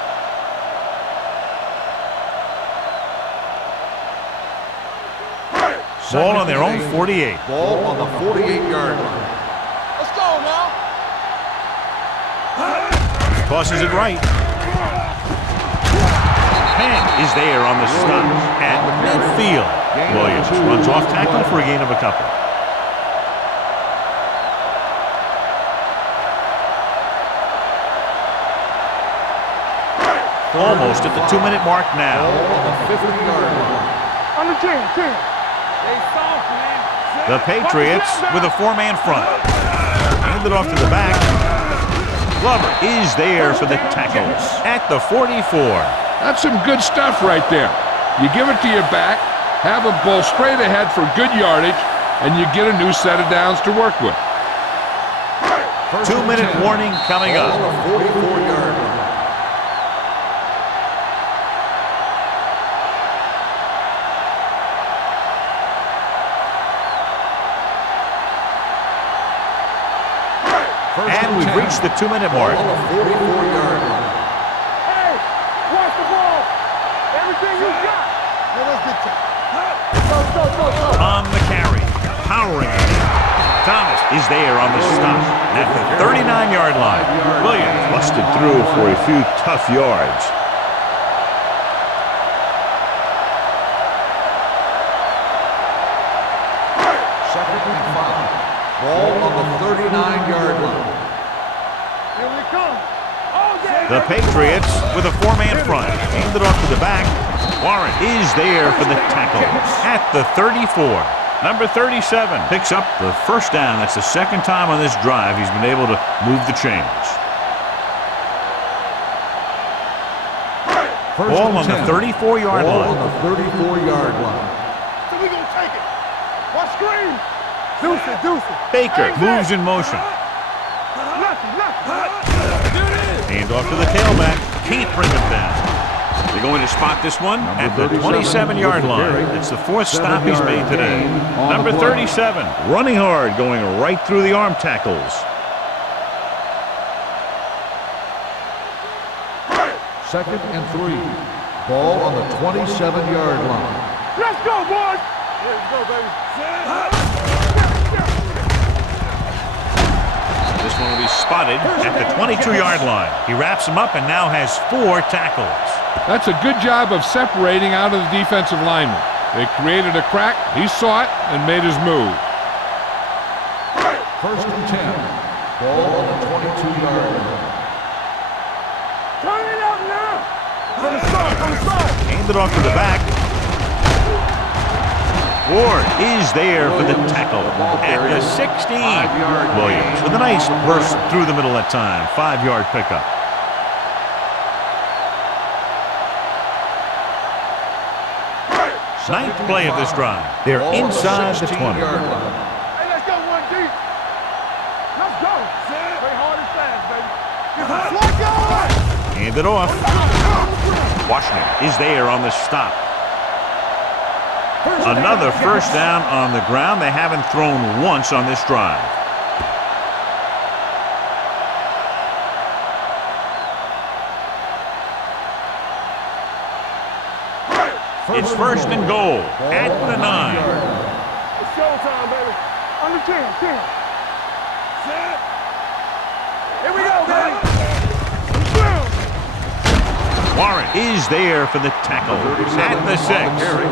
Ball on their own 48. Ball on the 48-yard line. Let's go now. Tosses it right. Penn is there on the stop at midfield. Williams runs off tackle for a gain of a couple. Almost at the 2-minute mark now. On the 50-yard line. Under 10, 10. The Patriots with a 4-man front. Hand it off to the back. Glover is there for the tackle at the 44. That's some good stuff right there. You give it to your back, have a ball straight ahead for good yardage, and you get a new set of downs to work with. 2-minute warning coming up. On the 44-yard line. And we've reached the 2-minute mark. On the 44-yard line. Hey, watch the ball. Everything you got. Let's get go. On the carry. Powering it. Thomas is there on the stop at the 39-yard line. Williams busted through for a few tough yards. Second and 5. Ball on the 39-yard line. Here we come. The Patriots with a 4-man front. Hand it off to the back. Warren is there for the tackle at the 34. Number 37 picks up the first down. That's the second time on this drive he's been able to move the chains. Ball on the 34-yard Ball line. on the 34-yard line. So we gonna take it. Watch screen. Deuce it. Baker moves in motion. Nothing. Hand off to the tailback. Can't bring him down. They're going to spot this one at the 27-yard line. It's the fourth stop he's made today. Number 37, running hard, going right through the arm tackles. Second and 3. Ball on the 27-yard line. Let's go, boys. Let's go, baby. This one will be spotted at the 22-yard line. He wraps him up and now has 4 tackles. That's a good job of separating out of the defensive lineman. They created a crack, he saw it, and made his move. First and 10. Ball on the 22-yard line. Turn it up now. From the start. Hand it off to the back. Ward is there for the tackle at the 16. Williams with a nice burst through the middle that time. 5-yard pickup. Ninth play of this drive. They're Ball on the inside the 20. 16-yard line. Hey, let's go one deep. Let's go. Play hard and fast, baby. Let's go. Hand it off. Washington is there on the stop. Another first down on the ground. They haven't thrown once on this drive. It's first and goal at the 9. It's showtime, baby. Under 10. Here we go, baby. Warren is there for the tackle at the 6.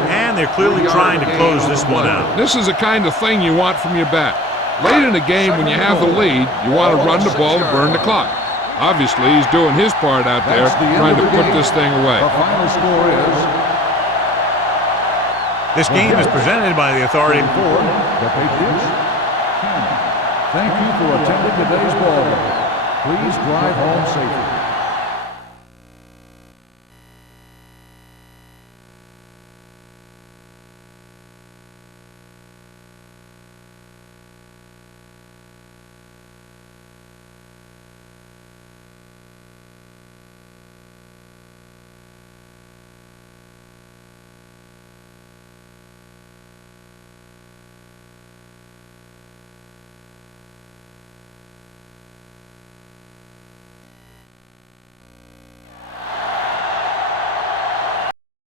And they're clearly trying to close this one out. This is the kind of thing you want from your back. Late in the game, when you have the lead, you want to run the ball and burn the clock. Obviously, he's doing his part out there, trying to put this thing away. The final score is... This game is presented by the authority. For the Patriots, 10. Thank you for attending today's ball game. Please drive home safely.